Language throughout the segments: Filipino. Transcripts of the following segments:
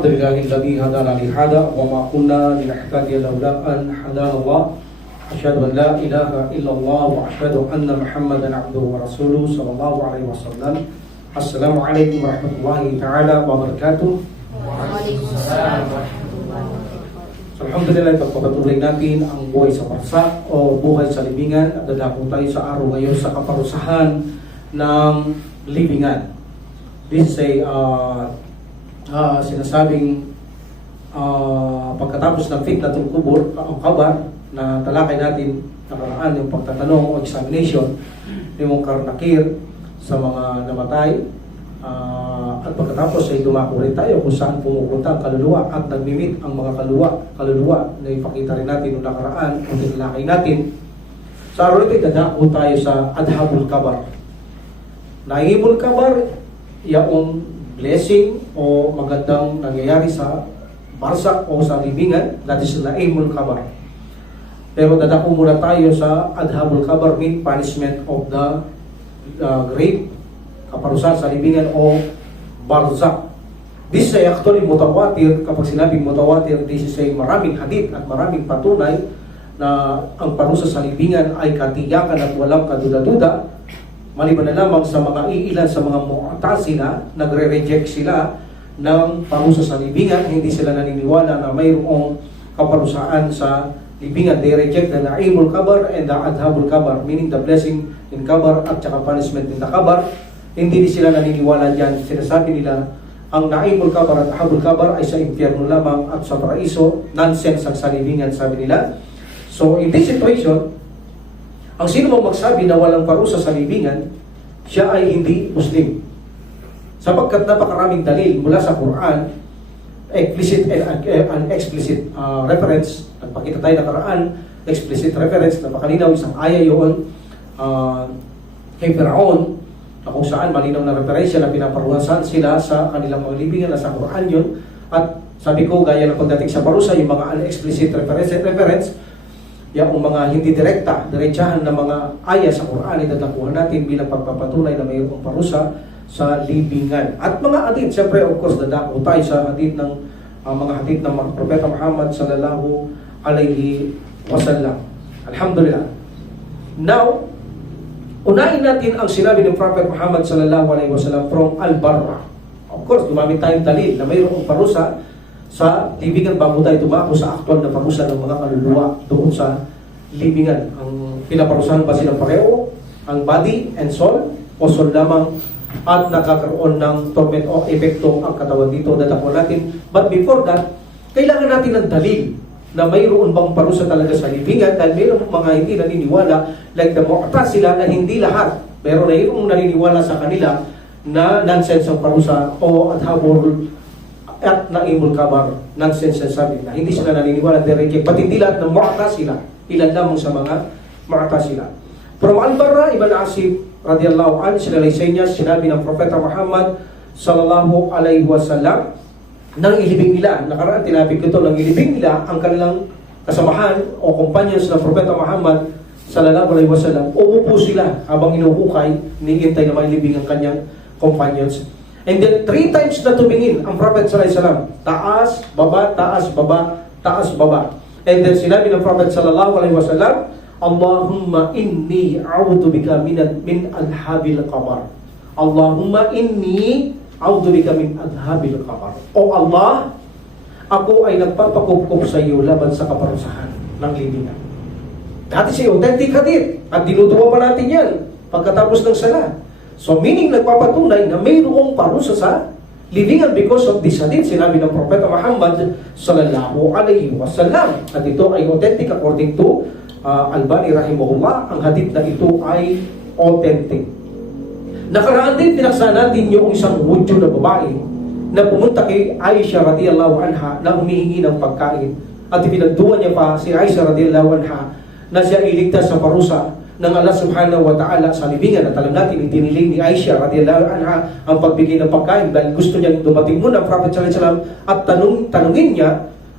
الحمد لله الذي هدانا لهذا وما كنا لنهتدي لولا أن هدانا الله أشهد أن لا إله إلا الله وأشهد أن محمدا عبده ورسوله صلى الله عليه وسلم. السلام عليكم ورحمة الله تعالى وبركاته. Waalaikumsalam warahmatullahi wabarakatuh. Alhamdulillah, pagpapatuloy natin ang buhay sa parsa o buhay sa libingan at dadako tayo sa araw ngayon sa kaparusahan ng libingan. This is a sinasabing pagkatapos ng fitnatul kubur o kabar na talakay natin nakaraan yung pagtatanong o examination yung karnakir sa mga namatay, at pagkatapos ay dumako rin tayo kung saan pumupunta ang kaluluwa at nagmimit ang mga kaluluwa na ipakita rin natin yung nakaraan o tinalakay natin. Sa araw ito, dadako tayo sa adhabul kabar. Naimul kabar, yaong blessing o magandang nangyayari sa barsak o sa libingan, that is naimul kabar. Pero dadako muna tayo sa adhabul kabar, mean punishment of the grave, kaparusahan sa libingan o barzak. This is actually mutawatir. Kapag sinabing mutawatir, this is maraming hadith at maraming patunay na ang parusa sa libingan ay katiyakan at walang kaduda-duda. Maliban na lamang sa mga iilan sa mga mu'tazila, nagre-reject sila ng parusa sa libingan. Hindi sila naniniwala na mayroong kaparusahan sa libingan. They reject the na'imul kabar and the adhabul kabar, meaning the blessing in kabar at saka punishment in the kabar. Hindi sila naniniwala dyan. Sinasabi nila, ang na'imul kabar at adhabul kabar ay sa impyerno lamang at sa paraiso. Nonsense ang sa libingan, sabi nila. So in this situation, ang sino mang magsabi na walang parusa sa libingan, siya ay hindi Muslim. Sapagkat napakaraming dalil mula sa Quran, explicit and explicit reference. Nagpakita tayo nakaraan, explicit reference, napakalinaw isang aya yun kay Firaun, na kung saan malinaw na referensya na pinaparuwasan sila sa kanilang mga libingan na sa Quran yun. At sabi ko, gaya ng pagdating sa parusa, yung mga explicit reference, yung mga hindi diretsahan na mga aya sa Quran ay dadakuhan natin bilang pagpapatunay na mayroong parusa sa libingan. At mga hadith, siyempre of course dadako tayo sa hadith ng mga hadith ng Propeta Muhammad sallallahu alaihi wasallam. Alhamdulillah. Now, unahin natin ang sinabi ng Prophet Muhammad sallallahu alaihi wasallam from Al-Barra. Of course, gumamit tayong dalil na mayroong parusa sa libingan bago tayo tumako sa aktual na parusa ng mga kaluluwa doon sa libingan. Ang pinaparusahan ba silang pareho? Ang body and soul? O soul lamang at nakakaroon ng torment o epekto ang katawan dito? Dadako natin. But before that, kailangan natin ng dalil na mayroon bang parusa talaga sa libingan, dahil mayroong mga hindi naniniwala like the Mu'tazila na hindi lahat, pero mayroong naniniwala sa kanila na nonsense ang parusa o adhabul at na'imul kabar, nonsense ang sabi na hindi sila naniniwala, they reject. Pati hindi lahat ng Mu'tazila, ilan lamang sa mga Mu'tazila. From Al-Barra ibn Asib radiyallahu anhu, sinalaysay niya, sinabi ng Propeta Muhammad sallallahu alaihi wasallam, nang ilibing nila, nakaraan tinapig ko ito, nang ilibing nila ang kanilang kasamahan o companions ng Propeta Muhammad sallallahu alaihi wasallam, umupo sila habang inuhukay, niintay na mailibing ang kanyang companions. And then 3 times na tumingin ang Prophet sallallahu alaihi wasallam, taas, baba, taas, baba, taas, baba. And then sinabi ng Prophet sallallahu alaihi wasallam, Allahumma inni a'udhu bika min adhabil qabr. Allahumma inni a'udhu bika min adhabil qabr. O Allah, ako ay nagpapakupkup sa iyo laban sa kaparusahan ng libingan. Dati siya authentic hadith at dinuduwa pa natin yan pagkatapos ng sala. So meaning nagpapatunay na mayroong parusa sa libingan because of this hadith, sinabi ng Propeta Muhammad sallallahu alaihi wasallam. At ito ay authentic according to Albani rahimahullah. Ang hadith na ito ay authentic. Nakaraan din, pinaksa natin yung isang wudyo na babae na pumunta kay Aisha radiyallahu anha na humihingi ng pagkain. At ipinagduwa niya pa si Aisha radiyallahu anha na siya iligtas sa parusa ng Allah subhanahu wa ta'ala sa libingan. At alam natin, itiniling ni Aisha radiyallahu anha ang pagbigay ng pagkain dahil gusto niya dumating muna ang Prophet sallallahu alaihi wasallam at tanungin niya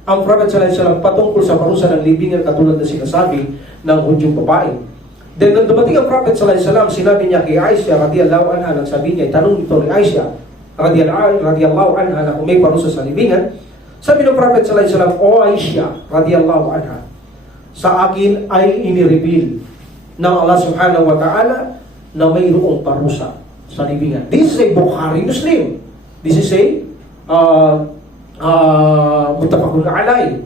ang Prophet sallallahu alaihi wasallam patungkol sa parusa ng libingan katulad na sinasabi ng hudyong babae. Then nang dumating ang Prophet sallallahu alaihi wasallam, sinabi niya kay Aisha radiyallahu anha, nang sabi niya, tanong ito ni Aisha radiyallahu anha na kung may parusa sa libingan, sabi ng Prophet sallallahu alaihi wasallam, O Aisha radiyallahu anha, sa akin ay inireveal ng Allah subhanahu wa ta'ala na mayroong parusa sa libingan. This is a Bukhari Muslim. This is a muttafaqun alay.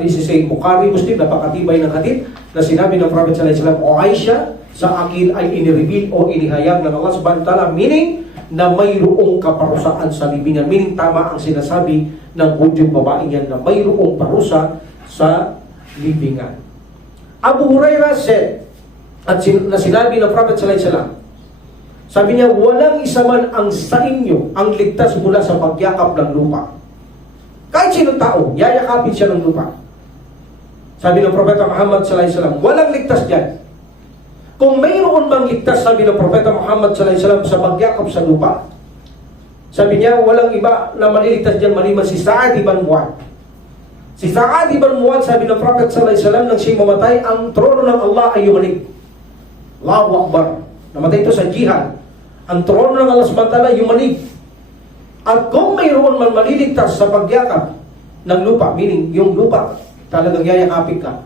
This is a Bukhari Muslim, napakatibay ng hadith na sinabi ng Prophet sallallahu alaihi wasallam, O Aisha, sa akin ay inireveal o inihayag ng Allah subhanahu wa ta'ala, meaning na mayroong kaparusaan sa libingan. Meaning tama ang sinasabi ng Hudyong babae yan na mayroong parusa sa libingan. Abu Hurairah said, at na sinabi ng Prophet sallallahu alaihi wasallam, sabi niya, walang isa man ang sa inyo ang ligtas mula sa pagyakap ng lupa. Kahit sino tao, yayakapin siya ng lupa. Sabi ng Propeta Muhammad sallallahu alaihi wasallam, walang ligtas diyan. Kung mayroon bang ligtas, sabi ng Propeta Muhammad sallallahu alaihi wasallam, sa pagyakap sa lupa, sabi niya, walang iba na maliligtas diyan maliban si Sa'ad ibn Mu'adh. Si Sa'ad ibn Mu'adh, sabi ng Prophet sallallahu alaihi wasallam, nang siya mamatay, ang trono ng Allah ay yumanig. Allahu Akbar. Namatay ito sa jihad. Ang trono ng Allah subhanahu wa ta'ala yumanig. At kung mayroon man maliligtas sa pagyakap ng lupa, meaning yung lupa, talagang yayakapin ka,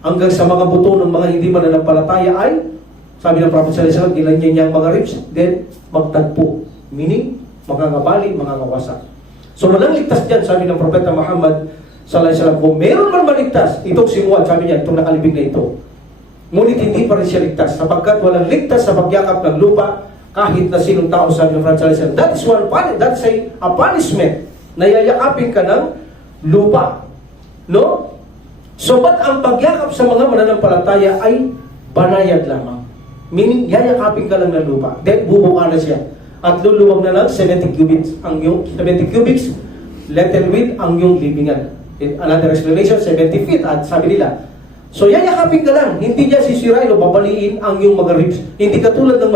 hanggang sa mga buto ng mga hindi mananampalataya ay, sabi ng Prophet sallallahu alaihi wasallam, gilanyan niya ang mga ribs, then magtagpo. Meaning, magkakabali, magkakawasak. So walang ligtas dyan, sabi ng Propeta Muhammad sallallahu alaihi wasallam. Kung meron man maligtas, itong si Mu'adh, sabi niya, itong nakalibing na ito. Ngunit hindi pa rin siya ligtas, sapagkat walang ligtas sa pagyakap ng lupa, kahit na sinong tao, sabi ng Prophet sallallahu alaihi wasallam. That is one punishment, that's a punishment, na yayakapin ka ng lupa. No? So, ba't ang pagyakap sa mga mananampalataya ay banayad lamang? Meaning, yayakapin ka lang ng lupa. Then, bubuka na siya. At luluwag na ng 70 cubits ang yung 70 cubics, length and width ang yung libingan. In another explanation, 70 feet. At sabi nila, so yayakapin ka lang. Hindi niya sisirain o babaliin ang yung mga ribs. Hindi katulad ng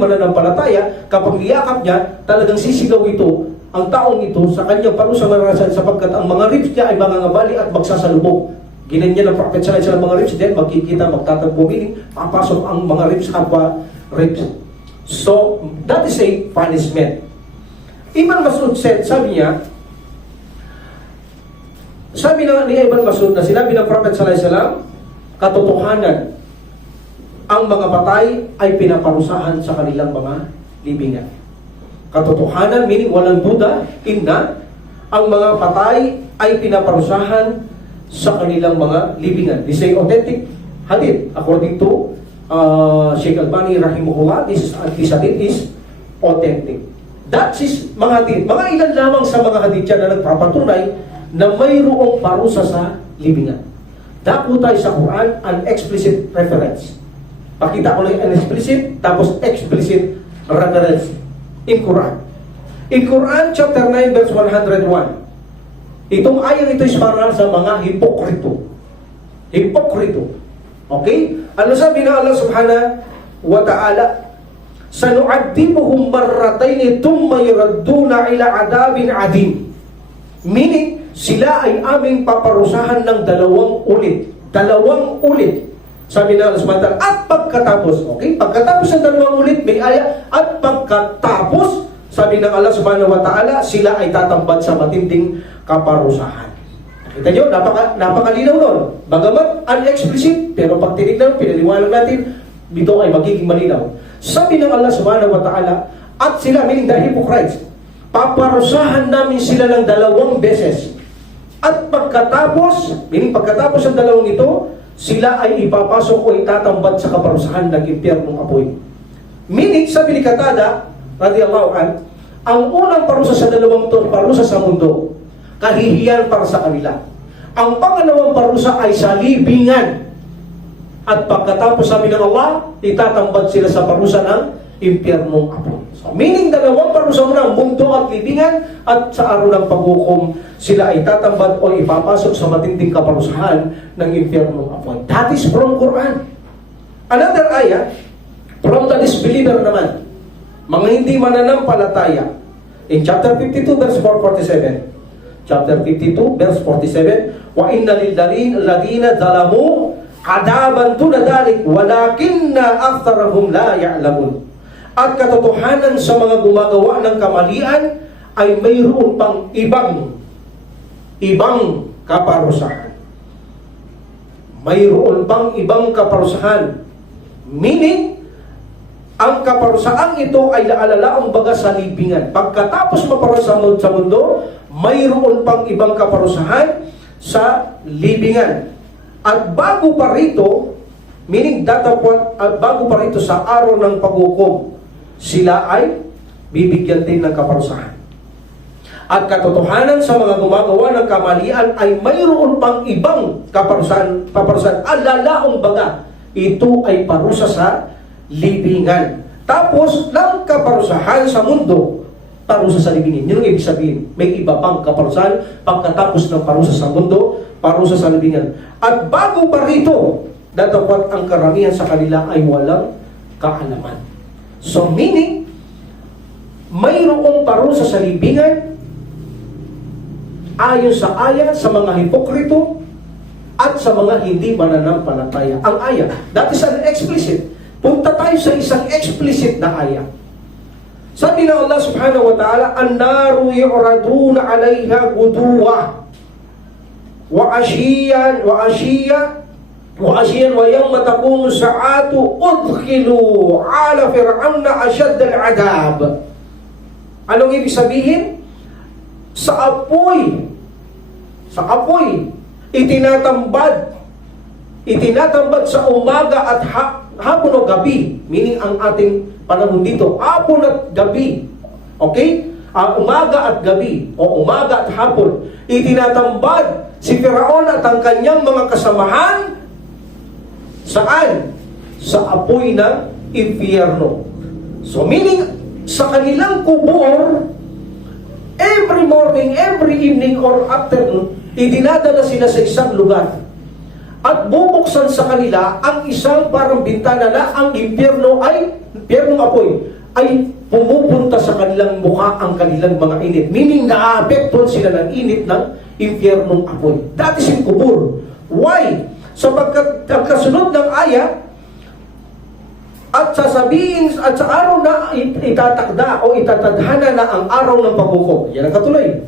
mananampalataya, kapag iyakap niya, talagang sisigaw ito, ang taong ito, sa kanyang parusang maranasan, sapagkat ang mga ribs niya ay mangangabali at magsasalubog. Ginanyan ng Prophet sallallahu alaihi wasallam mga ribs, then magkikita, magtatagpo, meaning papasok ang mga ribs, kapwa ribs. So, that is a punishment. Ibn Mas'ud said, sabi niya, sabi na ni Ibn Mas'ud na sinabi ng Prophet sallallahu alaihi wasallam, katotohanan, ang mga patay ay pinaparusahan sa kanilang mga libingan. Katotohanan, meaning walang duda, inna, ang mga patay ay pinaparusahan sa kanilang mga libingan. This is authentic hadith. According to Sheikh Albani rahimahullah, this hadith is authentic. That is mga hadith. Mga ilan lamang sa mga hadith yan na nagpapatunay na mayroong parusa sa libingan. Dako tayo sa Quran, an explicit reference. Pakita ko lang an explicit, tapos explicit reference in Quran. In Quran, chapter 9, verse 101, itong ayang ito is para sa mga hipokrito. Hipokrito. Okay? Ano sabi ng Allah subhanahu wa ta'ala? Sanu'adibuhum marrataini thumma yuradduna ila adabin adim. Meaning, sila ay aming paparusahan ng 2 ulit. 2 ulit. Sabi ng Allah subhanahu wa ta'ala, at pagkatapos, okay? Pagkatapos ng 2 ulit, may aya, at pagkatapos, sabi ng Allah subhanahu wa ta'ala, sila ay tatambad sa matinding kaparusahan. Kita nyo, napakalinaw nun. Bagamat unexplicit, pero pag tinignan, pinaliwanag natin, ito ay magiging malinaw. Sabi ng Allah subhanahu wa ta'ala, at sila, meaning the hypocrites, paparusahan namin sila ng 2 beses. At pagkatapos, meaning pagkatapos ng 2 ito, sila ay ipapasok o itatambad sa kaparusahan ng impyernong apoy. Meaning, sabi ni Qatada, radiyallahu an, ang unang parusa sa 2 ito, parusa sa mundo, kahihiyan para sa kanila. Ang pangalawang parusa ay sa libingan. At pagkatapos sabi ng Allah, itatambad sila sa parusa ng impyernong apoy. So, meaning 2 parusa muna, mundo at libingan, at sa araw ng paghukom, sila ay tatambad o ipapasok sa matinding kaparusahan ng impyernong apoy. That is from Quran. Another ayat, from the disbeliever naman, mga hindi mananampalataya. In chapter 52, verse 447. Chapter 52, verse 47, wa inna lilladina zalamu adaban tuna dalik walakinna aktharahum la ya'lamun. at katotohanan sa mga gumagawa ng kamalian ay mayroon pang ibang kaparusahan. Mayroon pang ibang kaparusahan. Meaning, ang kaparusahan ito ay laalalaang baga sa libingan. Pagkatapos maparusahan sa mundo, mayroon pang ibang kaparusahan sa libingan. At bago pa rito, meaning datapwat, at bago pa rito sa araw ng paghukom, sila ay bibigyan din ng kaparusahan. At katotohanan sa mga gumagawa ng kamalian ay mayroon pang ibang kaparusahan. Alalaong baga, ito ay parusa sa libingan. Tapos, ng kaparusahan sa mundo, parusa sa libingan. Yun ang ibig sabihin. May iba pang kaparusahan pagkatapos ng parusa sa mundo, parusa sa libingan. At bago pa rito, datapwat ang karamihan sa kanila ay walang kaalaman. So, meaning, mayroong parusa sa libingan, ayon sa aya, sa mga hipokrito, at sa mga hindi mananampalataya. Ang aya, that is an explicit. Punta tayo sa isang explicit na aya. Sabi ng Allah subhanahu wa ta'ala, "An-naru yu'raduna 'alayha guduwa wa ashiyan wa yawma taqumu sa'atu udkhilu 'ala fir'auna ashadd al-'adab." Anong ibig sabihin? Sa apoy, itinatambad sa umaga at hapon o gabi, meaning ang ating panahon dito, hapon at gabi. Okay? Umaga at gabi, o umaga at hapon, itinatambad si Firaon at ang kanyang mga kasamahan, saan? Sa apoy ng impyerno. So meaning, sa kanilang kubor, every morning, every evening, or afternoon, idinadala sila sa isang lugar. At bubuksan sa kanila ang isang parang bintana na ang impyernong apoy ay pumupunta sa kanilang mukha ang kanilang mga init. Meaning, naapektuhan sila ng init ng impyernong apoy. That is in kubur. Why? Sapagkat ang kasunod ng aya, at sasabihin, at sa araw na itatakda o itatadhana na ang araw ng paghukom. Yan ang katuloy.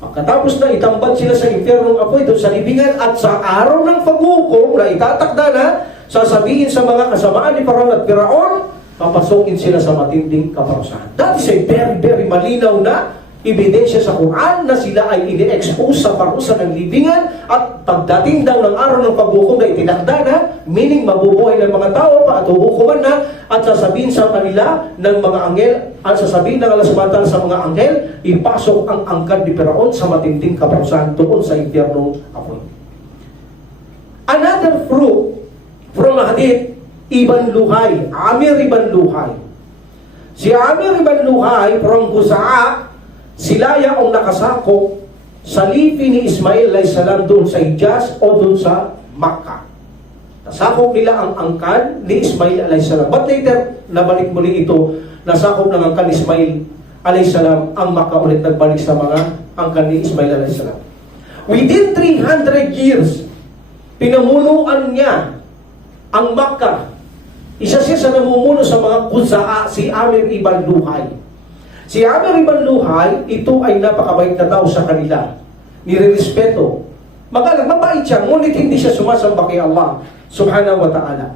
Pagkatapos na itambad sila sa impyernong apoy doon sa libingan, at sa araw ng paghukom na itatakda na, sasabihin sa mga kasamaan ni Faraon at Firaon, papasukin sila sa matinding kaparusahan. That is a very, very malinaw na ebidensya sa Quran na sila ay ini-expose sa parusa ng libingan, at pagdating daw ng araw ng paghukom na itinakda na, meaning mabubuhay ng mga tao pa at huhukuman na, at sasabihin sa kanila ng mga anghel, at sasabihin ng Allah subhanahu wa ta'ala sa mga anghel, ipasok ang angkan ni Firaon sa matinding kaparusahan doon sa impyernong apoy. Another fruit from hadith, Ibn Luhay, Amir Ibn Luhay. Si Amir Ibn Luhay from Gusa'a, sila yung nakasakop sa lipi ni Ismail alayhis salam doon sa Hijaz o doon sa Makkah. Nasakop nila ang angkan ni Ismail alayhis salam. But later, nabalik muli ito, nasakop ng angkan ni Ismail alayhis salam ang Makkah ulit, nagbalik sa mga angkan ni Ismail alayhis salam. Within 300 years, pinamunuan niya ang Makkah. Isa siya sa namumuno sa mga Guza'a, si Amir Ibn Luhay. Si Amir Ibn Luhay, ito ay napakabait na tao sa kanila. Nirerespeto. Mabait siya, ngunit hindi siya sumasamba kay Allah subhanahu wa ta'ala.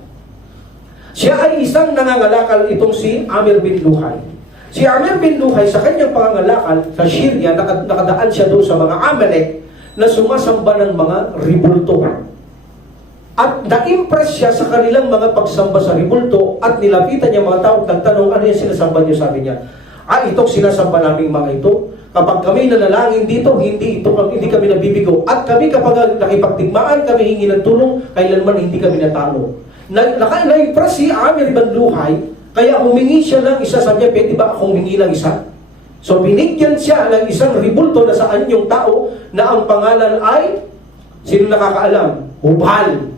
Siya ay isang nangangalakal, itong si Amir bin Luhay. Si Amir bin Luhay, sa kanyang pangangalakal sa Syria, nakadaan siya doon sa mga Amalek na sumasamba ng mga ribulto. At na-impress siya sa kanilang mga pagsamba sa ribulto, at nilapitan niya mga tao at nagtanong, ano yung sinasamba niyo? Sabi niya, itong sinasamba naming mga ito. Kapag kami nanalangin dito, hindi kami nabibigo. At kami kapag nakipagtigmaan, kami hingi ng tulong, kailanman hindi kami natalo. Na-impress si Amir Ibn Luhay, kaya humingi siya ng isa. Sabi niya, pwede ba akong humingi ng isa? So binigyan siya ng isang ribulto na saan yung tao na ang pangalan ay, sino nakakaalam? Hubal.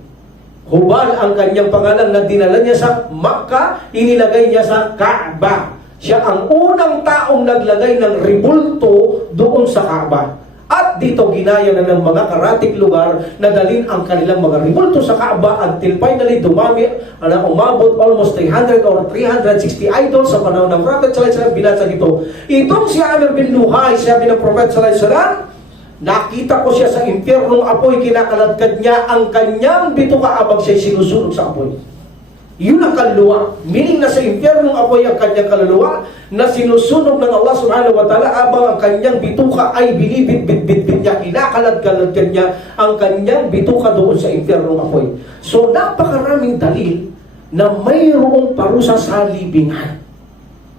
Hubal ang kanyang pangalan na dinala niya sa Makkah, inilagay niya sa Kaaba. Siya ang unang taong naglagay ng ribulto doon sa Kaaba. At dito ginaya na ng mga karatig lugar na dalhin ang kanilang mga ribulto sa Kaaba until finally dumami na umabot almost 300 or 360 idols sa panahon ng Prophet sallallahu alaihi wasallam. Binasa dito. Itong si Amir bin Luhay, sabi ng Prophet sallallahu alaihi wasallam, nakita ko siya sa impyernong apoy, kinakaladkad niya ang kanyang bituka abang siya sinusunog sa apoy. Yun ang kaluluwa. Meaning na sa impyernong apoy ang kanyang kaluluwa na sinusunog ng Allah subhanahu wa ta'ala abang ang kanyang bituka ay binibit-bit-bit niya, kinakaladkad niya ang kanyang bituka doon sa impyernong apoy. So napakaraming dalil na mayroong parusa sa libingan.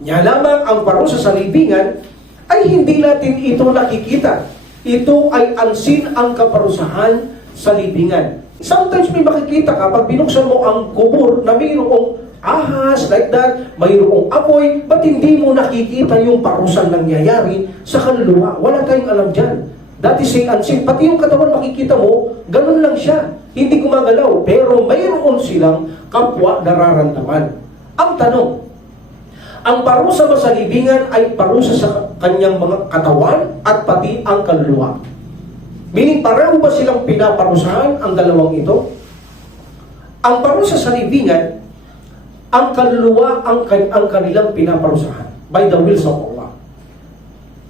Nya lamang ang parusa sa libingan ay hindi natin ito nakikita. Ito ay unseen ang kaparusahan sa libingan. Sometimes may makikita ka pag binuksan mo ang kubur na mayroong ahas like that, mayroong apoy, ba't hindi mo nakikita yung parusang nangyayari sa kaluluwa? Wala tayong alam dyan. That is say unseen. Pati yung katawan makikita mo, ganun lang siya. Hindi gumagalaw, pero mayroon silang kapwa nararamdaman. Ang tanong, ang parusa ba sa libingan ay parusa sa kanyang mga katawan at pati ang kaluluwa? Meaning, pareho ba silang pinaparusahan ang dalawang ito? Ang parusa sa libingan, ang kaluluwa ang kanilang pinaparusahan by the wills of Allah.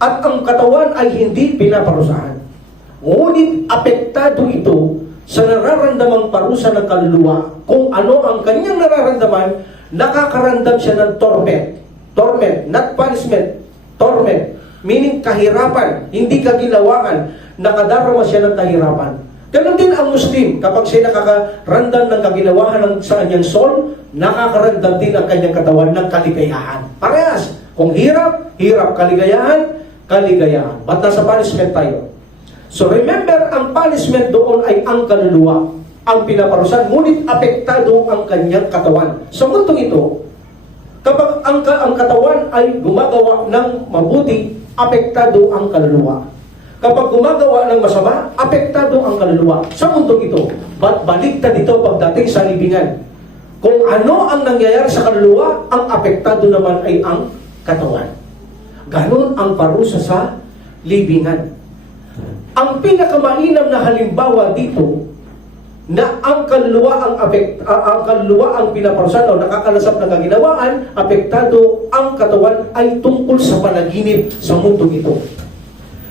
At ang katawan ay hindi pinaparusahan. Ngunit apektado ito sa nararamdamang parusa ng kaluluwa. Kung ano ang kanyang nararamdaman, nakakaramdam siya ng torment. Torment, not punishment. Torment, meaning kahirapan, hindi kaginawaan. Nakadarama siya ng kahirapan. Ganon din ang Muslim, kapag siya nakakaramdam ng kagilawahan sa kanyang soul, nakakaramdam din ang kanyang katawan ng kaligayahan. Parehas. Kung hirap, hirap. Kaligayahan, kaligayahan. Ba't nasa punishment tayo? So remember, ang punishment doon ay ang kaluluwa, ang pinaparusahan, ngunit apektado ang kanyang katawan. Sa mundong ito, kapag ang katawan ay gumagawa ng mabuti, apektado ang kaluluwa. Kapag gumagawa ng masama, apektado ang kaluluwa sa mundong ito. Baliktad dito pagdating sa libingan. Kung ano ang nangyayari sa kaluluwa, ang apektado naman ay ang katawan. Ganon ang parusa sa libingan. Ang pinakamainam na halimbawa dito na ang kaluluwa ang pinaparusahan o nakakalasap ng kaginawaan, apektado ang katawan ay tungkol sa panaginip sa mundong ito.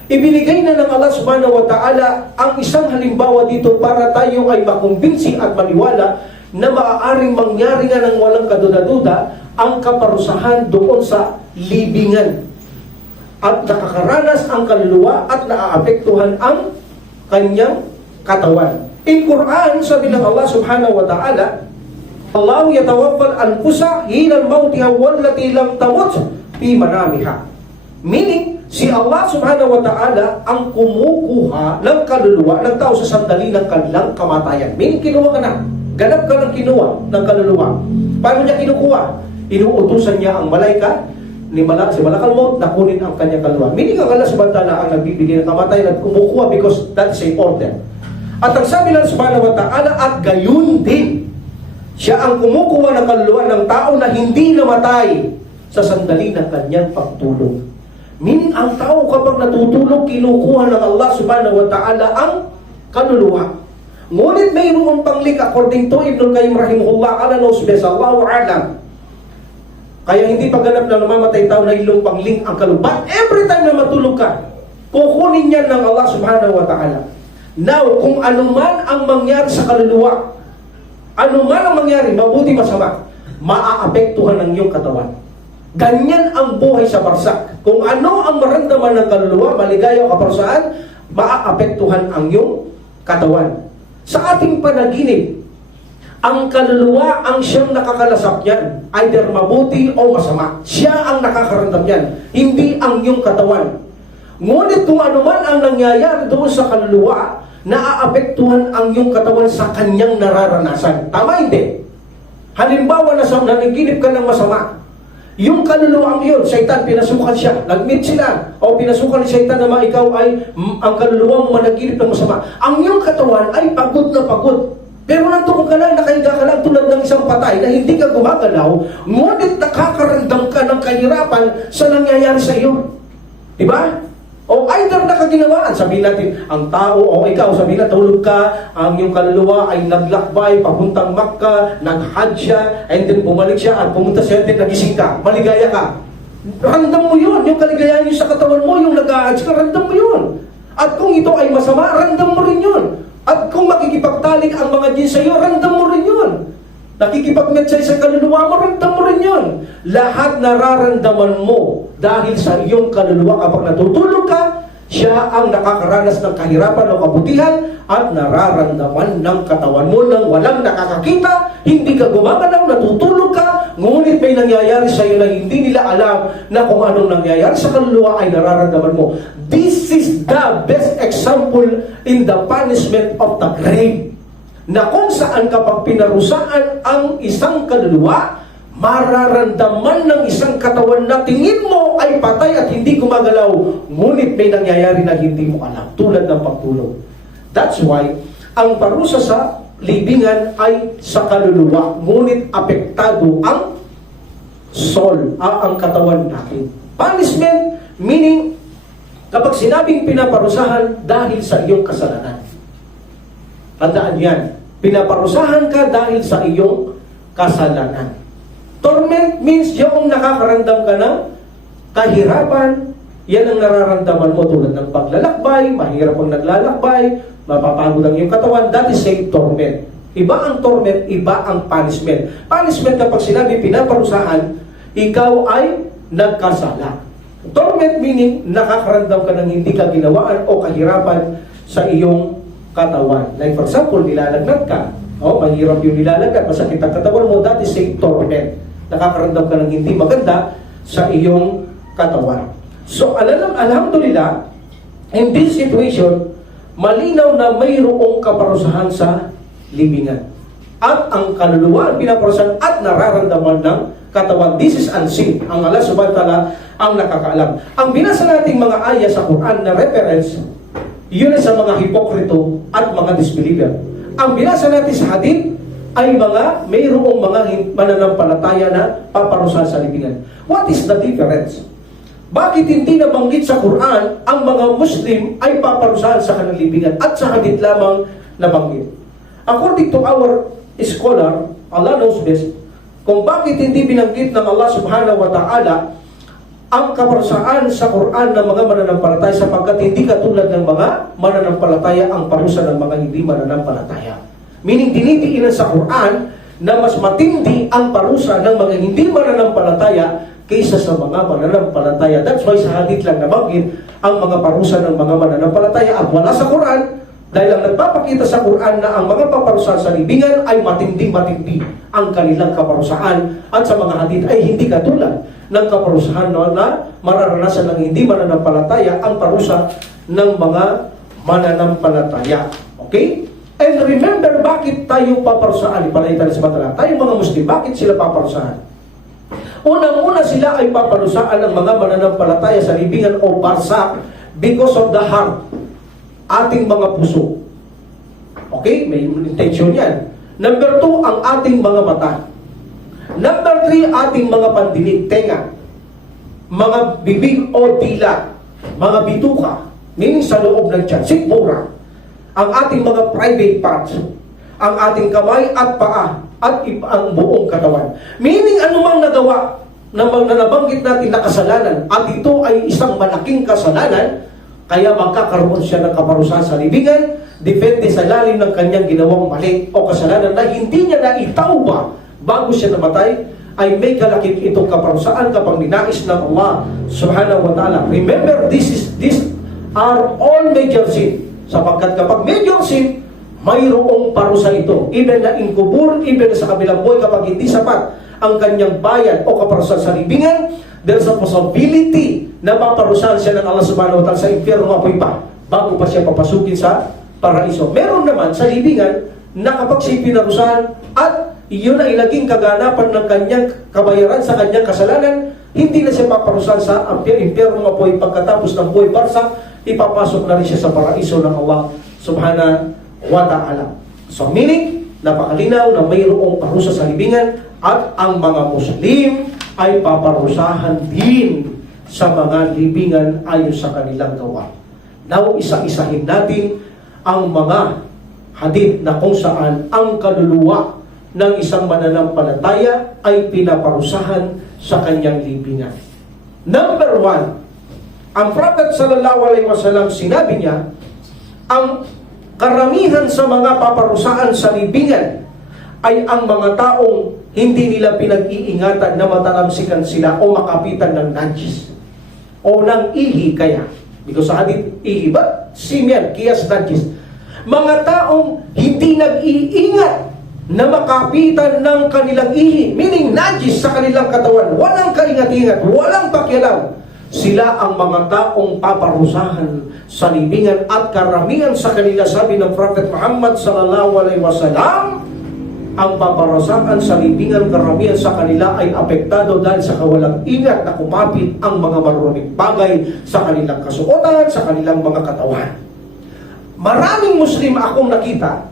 Ibinigay na ng Allah subhanahu wa ta'ala ang isang halimbawa dito para tayo ay makumbinsi at maniwala na maaaring mangyari nga ng walang kaduda-duda ang kaparusahan doon sa libingan. At nakakaranas ang kaluluwa at naaapektuhan ang kanyang katawan. In Quran, sabi ng Allah subhanahu wa ta'ala, Allahu yatawaffal anfusa hinal mautiha wallati lam tamut fi manamiha. Meaning, si Allah subhanahu wa ta'ala ang kumukuha ng kaluluwa ng tao sa sandali ng kanilang kamatayan. Meaning, kinuha ka na. Ganap ka ng kinuha ng kaluluwa. Paano niya kinukuha? Inuutusan niya ang malaika, si Malakal Maut, na kunin ang kanyang kaluluwa. Meaning, ang Allah subhanahu wa ta'ala ang nagbibigay ng kamatayan at kumukuha because that is a order. At ang sabi lang subhanahu wa ta'ala, at gayon din, siya ang kumukuha ng kaluluwa ng tao na hindi namatay sa sandali ng kanyang pagtulog. Meaning, ang tao kapag natutulog, kinukuha ng Allah subhanahu wa ta'ala ang kaluluwa. Ngunit mayroong panglik according to Ibn Qayyim rahimahullah ala nosbes, Allahu alam. Kaya hindi pagganap na namamatay tao na ilong pangling ang kaluluwa. But every time na matulog ka, kukunin yan ng Allah subhanahu wa ta'ala. Now, kung anuman ang mangyari sa kaluluwa, anuman ang mangyari, mabuti masama, maaapektuhan ng iyong katawan. Ganyan ang buhay sa barsak. Kung ano ang maramdaman ng kaluluwa, maligaya o kaparusahan, maaapektuhan ang iyong katawan. Sa ating panaginip, ang kaluluwa ang siyang nakakalasap niyan, either mabuti o masama. Siya ang nakakaramdam niyan, hindi ang iyong katawan. Ngunit kung anuman ang nangyayari doon sa kaluluwa, naaapektuhan ang iyong katawan sa kanyang nararanasan. Tama hindi? Halimbawa na sa nanaginip ka ng masama, yung kaluluwa ang yun, Satan, pinasukan siya, nag-meet sila, o pinasukan ni Satan na ikaw ay ang kaluluwa mo managinip ng masama. Ang iyong katawan ay pagod na pagod. Pero nandoon ka lang, nakahiga ka lang tulad ng isang patay na hindi ka gumagalaw, ngunit nakakaramdam ka ng kahirapan sa nangyayari sa iyo. Diba? O either nakaginawaan, sabihin natin, ang tao o ikaw, sabihin na tulog ka, ang iyong kaluluwa ay naglakbay, papuntang Makkah, nag-hajj siya, and then bumalik siya at pumunta siya, then nagising ka, maligaya ka. Ramdam mo yun, yung kaligayahan yun sa katawan mo, yung nag-hajj ka, ramdam mo yun. At kung ito ay masama, ramdam mo rin yun. At kung makikipagtalik ang mga jin sa iyo, ramdam mo rin yun. Nakikipag-metsay sa kaluluwa mo, ramdam mo rin yun. Lahat nararamdaman mo dahil sa iyong kaluluwa kapag natutulog ka, siya ang nakakaranas ng kahirapan o kabutihan at nararamdaman ng katawan mo nang walang nakakakita, hindi ka gumagalaw, natutulog ka, ngunit may nangyayari sa iyo na hindi nila alam na kung anong nangyayari sa kaluluwa ay nararamdaman mo. This is the best example in the punishment of the grave. Na kung saan kapag pinarusaan ang isang kaluluwa, mararamdaman ng isang katawan na tingin mo ay patay at hindi gumagalaw, ngunit may nangyayari na hindi mo alam, tulad ng pagtulog. That's why, ang parusa sa libingan ay sa kaluluwa, ngunit apektado ang soul, ang katawan natin. Punishment, meaning, kapag sinabing pinaparusahan dahil sa iyong kasalanan. Tandaan yan. Pinaparusahan ka dahil sa iyong kasalanan. Torment means yung nakakaramdam ka ng kahirapan, yan ang nararamdaman mo tulad ng paglalakbay, mahirap ang naglalakbay, mapapagod ang iyong katawan, that is a torment. Iba ang torment, iba ang punishment. Punishment kapag sinabi pinaparusahan, ikaw ay nagkasala. Torment meaning nakakaramdam ka ng hindi ka ginawaan o kahirapan sa iyong katawan. Like for example, nilalagnat ka. Mahirap yung nilalagnat, masakit ang katawan mo, that is a torment. Nakakaramdam ka ng hindi maganda sa iyong katawan. So, alhamdulillah, in this situation, malinaw na mayroong kaparusahan sa libingan. At ang kaluluwa ang pinaparusahan at nararamdaman ng katawan. This is unseen. Ang Allah subhanahu wa ta'ala ang nakakaalam. Ang binasa nating mga aya sa Quran na reference, yun ay sa mga hipokrito at mga disbeliever. Ang binasa natin sa hadith ay mayroong mga mananampalataya na paparusahan sa libingan. What is the difference? Bakit hindi nabanggit sa Quran ang mga Muslim ay paparusahan sa kanilang libingan at sa hadith lamang nabanggit? According to our scholar, Allah knows best, kung bakit hindi binanggit ng Allah subhanahu wa ta'ala ang kaparusahan sa Quran ng mga mananampalataya sapagkat hindi katulad ng mga mananampalataya ang parusa ng mga hindi mananampalataya. Meaning, dinitiinan sa Quran na mas matindi ang parusa ng mga hindi mananampalataya kaysa sa mga mananampalataya. That's why sa hadith lang nabanggit ang mga parusa ng mga mananampalataya at wala sa Quran dahil ang nagpapakita sa Quran na ang mga paparusahan sa libingan ay matindi-matindi ang kanilang kaparusahan at sa mga hadith ay hindi katulad ng kaparusahan na mararanasan ng hindi mananampalataya ang parusa ng mga mananampalataya. Okay? And remember, bakit tayo paparusahan? Ipalaitan sa batala. Tayo mga Muslim, bakit sila paparusahan? Unang-una sila ay paparusahan ng mga mananampalataya sa libingan o barsak because of the heart. Ating mga puso. Okay? May intention yan. Number 2, ang ating mga mata. Number 3, ating mga pandinig, tenga. Mga bibig o dila. Mga bituka. Meaning sa loob ng tiyan. Sikmura. Ang ating mga private parts. Ang ating kamay at paa. At ang buong katawan. Meaning anumang nagawa na nabanggit natin na kasalanan at ito ay isang malaking kasalanan, kaya magkakaroon siya ng kaparusahan sa libingan, depende sa lalim ng kanyang ginawang mali o kasalanan na hindi niya naitauba bago siya namatay, ay may kalakip itong kaparusahan kapag ninais ng Allah subhanahu wa ta'ala. Remember, these are all major sin. Sapagkat kapag major sin, mayroong parusa ito. Even na inkubur, even na sa kabilang buhay, kapag hindi sapat ang kanyang bayad o kaparusahan sa libingan, there's a possibility na paparusahan siya ng Allah subhanahu wa ta'ala sa impyerno apoy pa bago pa siya papasukin sa paraiso. Meron naman sa libingan na kapag siya pinarusahan at iyon ay naging kaganapan ng kanyang kabayaran sa kanyang kasalanan, hindi na siya paparusahan sa impyerno apoy. Pagkatapos ng buhay barsa, ipapasok na rin siya sa paraiso ng Allah subhanahu wa ta'ala. So meaning, napakalinaw na mayroong parusa sa libingan at ang mga Muslim ay paparusahan din sa mga libingan ayon sa kanilang gawa. Now, isa-isahin natin ang mga hadith na kung saan ang kaluluwa ng isang mananampalataya ay pinaparusahan sa kanyang libingan. Number 1, ang Prophet sallallahu alaihi wasallam sinabi niya, ang karamihan sa mga paparusaan sa libingan ay ang mga taong hindi nila pinag-iingatan na matalamsikan sila o makapitan ng najis o ng ihi kaya. Because sa hadith, ihi ba? Simyan, kiyas najis. Mga taong hindi nag-iingat na makapitan ng kanilang ihi, meaning najis sa kanilang katawan, walang kaingat-ingat, walang pakialam. Sila ang mga taong paparusahan sa libingan at karamihan sa kanila, sabi ng Prophet Muhammad sallallahu alaihi wasallam, ang paparusahan sa libingan, karamihan sa kanila ay apektado dahil sa kawalang ingat na kumapit ang mga maruruming bagay sa kanilang kasuotan, sa kanilang mga katawan. Maraming Muslim akong nakita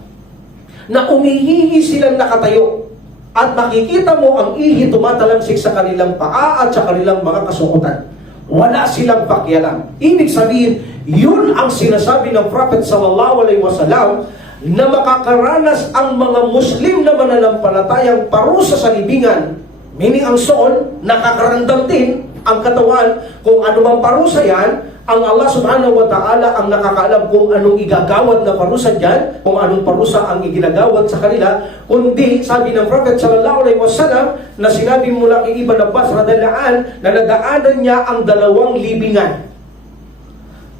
na umihihi silang nakatayo at makikita mo ang ihi tumatalamsik sa kanilang paa at sa kanilang mga kasuotan. Wala silang pakialam. Ibig sabihin, yun ang sinasabi ng Prophet sallallahu alaihi wasallam na makakaranas ang mga Muslim na mananampalatayang parusa sa libingan, meaning ang soul, nakakaramdam din ang katawan kung ano mang parusa yan. Ang Allah subhanahu wa ta'ala ang nakakaalam kung anong igagawad na parusa dyan, kung anong parusa ang iginagawad sa kanila, kundi sabi ng Prophet sallallahu alaihi wasallam na sinabi mula kay Ibn Abbas radhiyallahu anhu na nadaanan niya ang 2 libingan.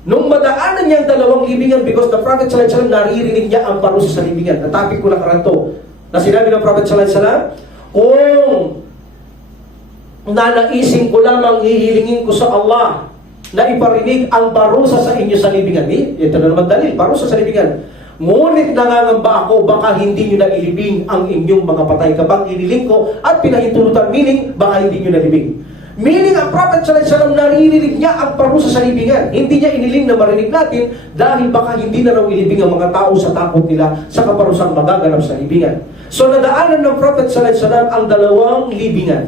Nung madaanan niya ang 2 libingan, because the Prophet sallallahu alaihi wasallam naririnig niya ang parusa sa libingan. Natapik ko na karanto na sinabi ng Prophet sallallahu alaihi wasallam, kung nanaisin ko lamang hihilingin ko sa Allah na iparinig ang parusa sa inyo sa libingan. Ito na naman dalil, parusa sa libingan. Ngunit nangangamba ako, baka hindi nyo nailibing ang inyong mga patay. Kapag iniling ko at pinahintulutan, meaning, baka hindi nyo nalibing. Meaning, ang Prophet sallallahu alaihi wasallam naririnig niya ang parusa sa libingan. Hindi niya iniling na marinig natin dahil baka hindi na raw ilibing ang mga tao sa takot nila sa kaparusang magaganap sa libingan. So, nadaanan ng Prophet sallallahu alaihi wasallam ang 2 libingan.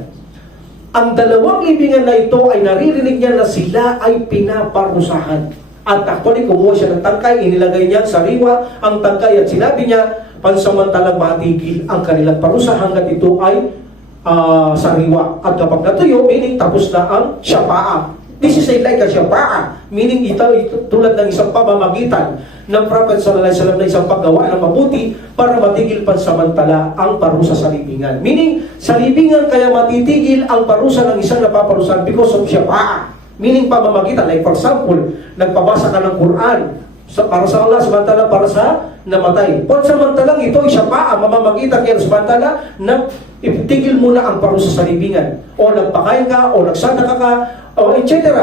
Ang 2 libingan na ito ay naririnig niya na sila ay pinaparusahan. At actually, kumuha siya ng tangkay, inilagay niya sa riwa ang tangkay at sinabi niya, pansamantalang matigil ang kanilang parusa hanggat ito ay sa riwa. At kapag natuyo, meaning tapos na ang syafa'a. This is like a syafa'a, meaning ito tulad ng isang pamamagitan ng Prophet sallallahu alaihi wasallam na isang paggawa ng mabuti para matigil pansamantala ang parusa sa libingan. Meaning, sa libingan kaya matitigil ang parusa ng isang napaparusahan because of syafa'a. Meaning, pamamagitan. Like for example, nagpabasa ka ng Quran para sa Allah, samantala para sa namatay. Pansamantalang ito ay syafa'a, mamamagitan kaya samantala na itigil muna ang parusa sa libingan. O nagpakain ka, o nagsadaka ka, o etc.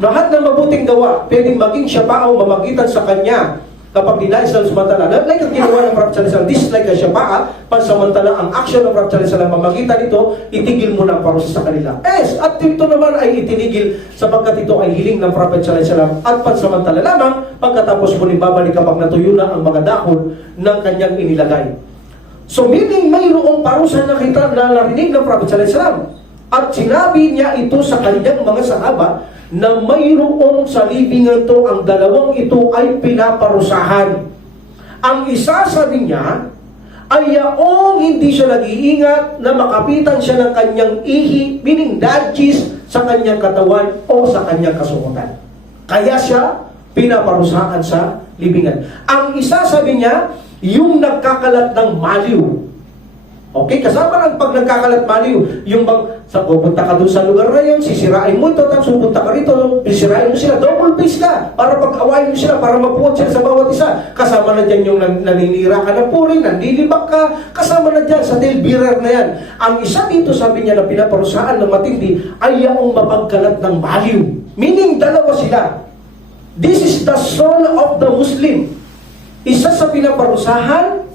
Lahat ng mabuting gawa, pwedeng maging syafa'a o mamagitan sa kanya kapag dinais ng samantala. Like ang ginawa ng Prophet sallallahu alaihi wasallam, this is like a syafa'a, pansamantala ang action ng Prophet sallallahu alaihi wasallam, mamagitan ito, itigil mo na ang parusa sa kanila. Yes, at ito naman ay itinigil sapagkat ito ay hiling ng Prophet sallallahu alaihi wasallam at pansamantala lamang pagkatapos muling babalik kapag natuyo na ang mga dahon ng kanyang inilagay. So meaning mayroong parusa na kita na narinig ng Prophet sallallahu alaihi wasallam at sinabi niya ito sa kanyang mga sahaba na mayroong sa libingan to, ang 2 ito ay pinaparusahan. Ang isa sabi niya ay yaong hindi siya nag-iingat na makapitan siya ng kanyang ihi, meaning najis, sa kanyang katawan o sa kanyang kasuotan. Kaya siya pinaparusahan sa libingan. Ang isa sabi niya, yung nagkakalat ng maliw. Okay, kasama lang pag nagkakalat maliw, yung pupunta ka doon sa lugar na yun, sisirain mo ito, tapos pupunta ka rito, sisirain mo sila, double face ka, para pag-awayin mo sila, para mapuot sila sa bawat isa. Kasama na dyan yung naninira ka ng puring, nandilibak ka, kasama na dyan sa tail bearer na yan. Ang isa dito, sabi niya na pinaparusahan ng matindi, ay yaong mapagkalat ng maliw. Meaning, 2 sila. This is the soul of the Muslim. Isa sa pinaparusahan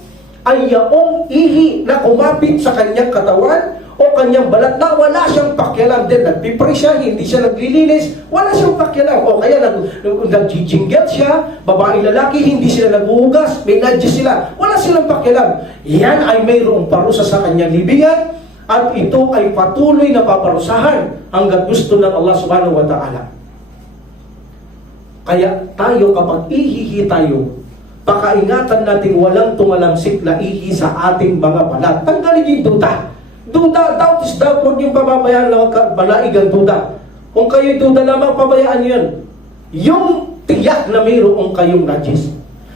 ay yaong ihi na kumapit sa kanyang katawan o kanyang balat na wala siyang pakialam din. Nagpipray siya, hindi siya naglilinis, wala siyang pakialam. O kaya nagjijinggel siya, babae lalaki, hindi sila naghuhugas, may najis sila, wala silang pakialam. Yan ay mayroong parusa sa kanyang libingan At ito ay patuloy na paparusahan hanggang gusto ng Allah subhanahu wa ta'ala. Kaya tayo, kapag ihihi tayo, pakaingatan natin walang tumalamsik na ihi sa ating mga balat. Tanggalin yung duda. Duda, doubt is doubt. Huwag yung pababayaan lang balaig ang duda. Kung kayo'y duda lamang, pabayaan yun. Yung tiyak na mayroong kayong najis.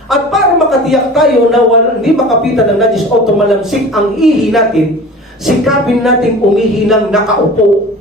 At para makatiyak tayo na hindi makapitan ng najis o tumalamsik ang ihi natin, sikapin natin umihi ng nakaupo.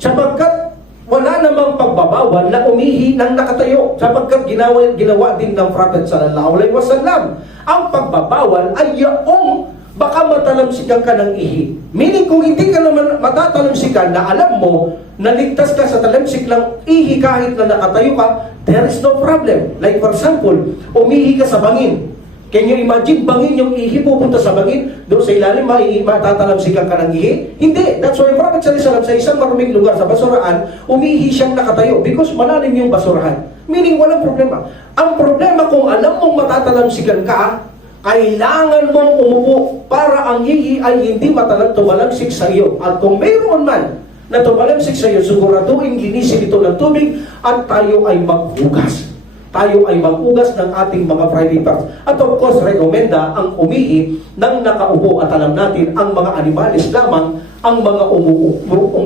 Sapagkat wala namang pagbabawal na umihi ng nakatayo, sapagkat ginawa din ng Prophet sallallahu alaihi wasallam. Ang pagbabawal ay yung baka matalamsikan ka ng ihi. Meaning kung hindi ka naman matatalamsikan na alam mo na ligtas ka sa talamsik lang ihi kahit na nakatayo ka, there is no problem. Like for example, umihi ka sa bangin. Can you imagine, bangin yung ihi pupunta sa bangin, doon sa ilalim, matatalamsikan ka ng ihi? Hindi. That's why Prophet sallallahu alaihi wasallam sa isang maruming lugar sa basurahan, umihi siyang nakatayo because malalim yung basurahan. Meaning, walang problema. Ang problema kung alam mong matatalamsikan ka, kailangan mong umupo para ang ihi ay hindi tumalamsik sa iyo. At kung mayroon man na tumalamsik sa iyo, siguraduhin linisin ito ng tubig at tayo ay maghugas. Tayo ay mag-ugas ng ating mga private parts. At of course, rekomenda ang umihi ng nakaupo. At alam natin, ang mga animalis lamang ang mga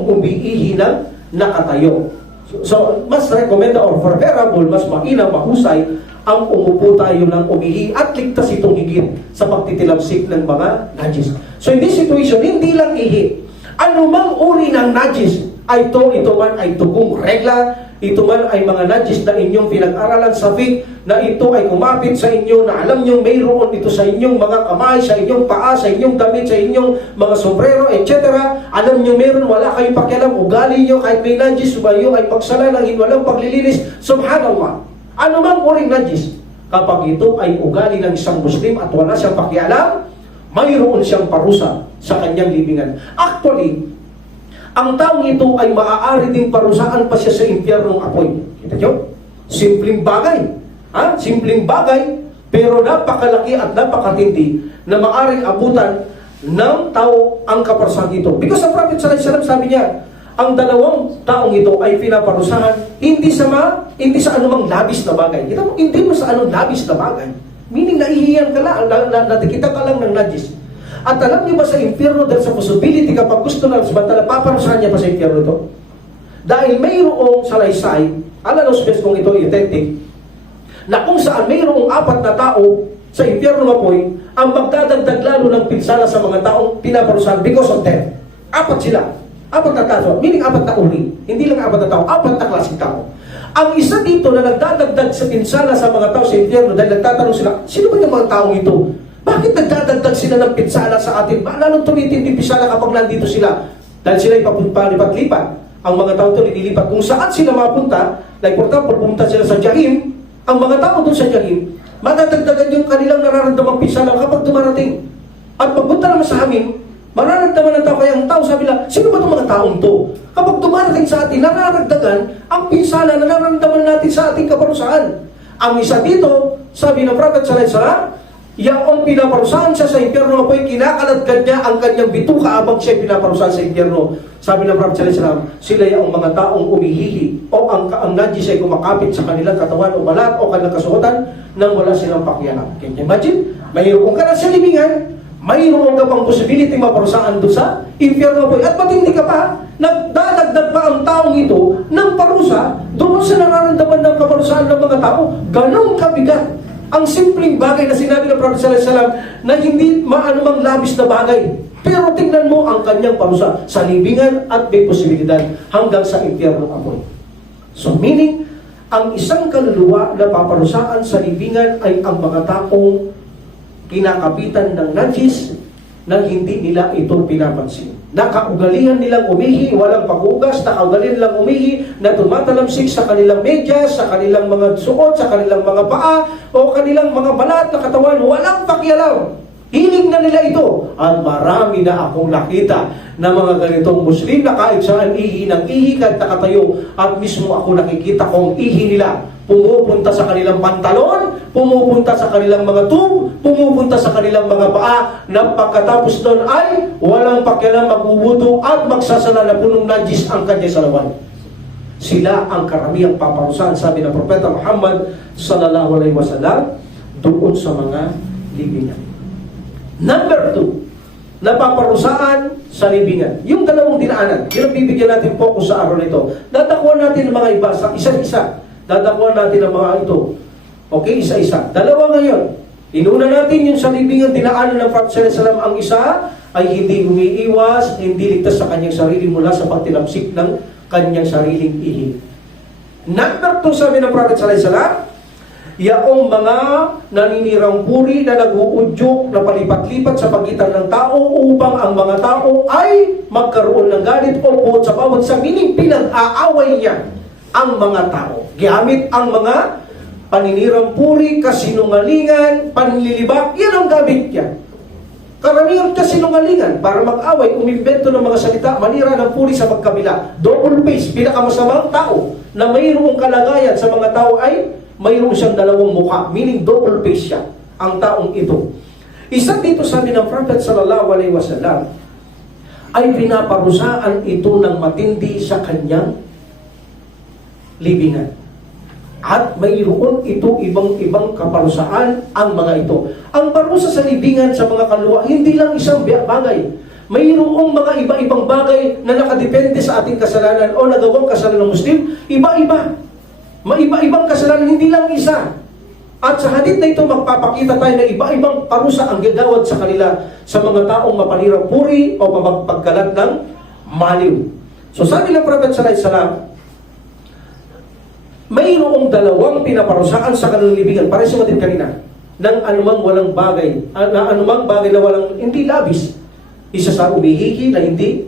umiihi ng nakatayo. So, mas rekomenda or preferable, mas mainam, mahusay, ang umupo tayo ng umihi at ligtas itong higit sa pagtitilamsik ng mga najis. So, in this situation, hindi lang ihi. Anumang uri ng najis, ito man ay tugong regla, ito man ay mga najis na inyong pinag-aralan sa fiqh, na ito ay kumapit sa inyo, na alam nyo mayroon ito sa inyong mga kamay, sa inyong paa, sa inyong damit, sa inyong mga sombrero, etc. Alam nyo mayroon, wala kayong pakialam, ugali nyo kahit may najis, sumayo ay pagsala ng walang paglilinis, subhanallah. Ano mang uring najis, kapag ito ay ugali ng isang Muslim at wala siyang pakialam, mayroon siyang parusa sa kanyang libingan. Actually, ang taong ito ay maaari ding parusaan pa siya sa impyernong apoy. Kita nyo? Simpleng bagay. Simpleng bagay, pero napakalaki at napakatindi na maaring abutan ng tao ang kaparusahan dito. Because the Prophet sallallahu alaihi wasallam sabi niya, ang dalawang taong ito ay pinaparusahan hindi sa anumang labis na bagay. Kita mo, hindi mo sa anong labis na bagay. Meaning, naihiyan ka lang, nakikita ka lang ng najis. At alam niyo ba sa impyerno, dahil sa possibility kapag gusto na samantala, paparusahan niya pa sa impyerno ito? Dahil mayroong salaysay, alam ng space kung ito authentic, na kung saan mayroong 4 na tao sa impyerno apoy, ang magdadagdag lalo ng pinsala sa mga taong pinaparusahan because of death. 4 sila. 4 na tao. Meaning 4 na uri. Hindi lang 4 na tao, 4 na klaseng tao. Ang isa dito na nagdadagdag sa pinsala sa mga tao sa impyerno dahil nagtatanong sila, sino ba yung mga taong ito? Bakit nagdadagdag sila ng pinsala sa atin? Lalong tumitindi pinsala kapag nandito sila. Dahil sila ipapalipat-lipat. Ang mga tao ito nililipat. Kung saan sila mapunta, like for example, pumunta sila sa Jahim, ang mga tao doon sa Jahim, madadagdagan yung kanilang nararamdamang pinsala kapag dumarating. At pagpunta naman sa amin, mararamdaman ng tao, kaya ang tao sabi lang, sino ba itong mga taong to? Kapag dumarating sa atin, nararagdagan ang pinsala na nararamdaman natin sa ating kaparusahan. Ang isa dito, sabi ng Prophet sallallahu alaihi wasallam, yaong pinaparusahan siya sa impyerno apoy, kinakaladkad niya ang kanyang bituka abang siya pinaparusahan sa impyerno. Sabi ng Prophet sallallahu alaihi wasallam, sila yung mga taong umihihi o ang najis ay kumakapit sa kanilang katawan o balat o kanilang kasuotan nang wala silang pakialam. Can you imagine? Mayroon ka na sa libingan, mayroon ka pang posibility maparusahan doon sa impyerno apoy. At matindi ka pa, nagdadagdag pa ang taong ito ng parusa doon sa nararamdaman ng kaparusahan ng mga tao. Ganong kabigat ang simpleng bagay na sinabi ng Prophet sallallahu alaihi wasallam na hindi maanumang labis na bagay. Pero tingnan mo ang kanyang parusa sa libingan at may posibilidad hanggang sa impyerno apoy. So meaning, ang isang kaluluwa na paparusaan sa libingan ay ang mga taong kinakapitan ng najis na hindi nila ito pinapansin. Nakaugalian nilang umihi, walang pag-ugas, nakaugalian nilang umihi, na tumatalamsik sa kanilang medyas, sa kanilang mga suot, sa kanilang mga paa, o kanilang mga balat na katawan, walang pakialam. Hilig na nila ito. At marami na akong nakita na mga ganitong Muslim na kahit saan ihi ng ihi kahit nakatayo. At mismo ako nakikita kong ihi nila pumupunta sa kanilang pantalon, pumupunta sa kanilang mga tube, pumupunta sa kanilang mga paa, na pagkatapos doon ay walang pakialam, magbubuto at magsasala na punong najis ang kanya salawan. Sila ang karamihang paparusahan, sabi ng Propeta Muhammad sallallahu alaihi wasallam, doon sa mga libingan. Number 2, napaparusahan sa libingan. Yung dalawang dinaanan, yung bibigyan natin focus sa araw nito. Dadakuan natin ang mga iba sa isa-isa. Dadakuan natin ang mga ito. Okay, isa-isa. Dalawa ngayon. Inuna natin yung sa libingan dinaanan ng Prophet sallallahu alaihi wasallam. Ang isa ay hindi umiiwas, hindi ligtas sa kanyang sarili mula sa pagtilapsik ng kanyang sariling ihi. Number 2, sabi ng Prophet sallallahu alaihi wasallam, yaong mga naninirang puri na nag-uudyok na palipat-lipat sa pagitan ng tao upang ang mga tao ay magkaroon ng galit o puot sa bawat sangining pinag-aaway niya ang mga tao. Gamit ang mga paninirang puri, kasinungalingan, panlilibak, yan ang gamit niya. Karamihan kasinungalingan para mag-away, umimbento ng mga salita, manira ng puri sa magkabila. Double face, pinakamasamang tao na mayroong kalagayan sa mga tao ay mayroon siyang dalawang mukha, meaning double face siya, ang taong ito. Isa dito sabi ng Prophet sallallahu alaihi wasallam, ay pinaparusaan ito ng matindi sa kanyang libingan. At mayroon ito ibang-ibang kaparusaan ang mga ito. Ang parusa sa libingan sa mga kaluluwa, hindi lang isang bagay. Mayroong mga iba-ibang bagay na nakadepende sa ating kasalanan o nagawang kasalanan ng Muslim, iba-iba. May iba-ibang kasalanan, hindi lang isa. At sa hadith na ito, magpapakita tayo na iba-ibang parusa ang gagawad sa kanila sa mga taong mapanirang puri o pagkalat ng maliw. So sabi ng Prophet sallallahu alaihi wasallam, mayroong dalawang pinaparusaan sa kanilang libingan, para sa din kanina, ng anumang walang bagay, anumang bagay na walang, hindi labis. Isa sa umihihi na hindi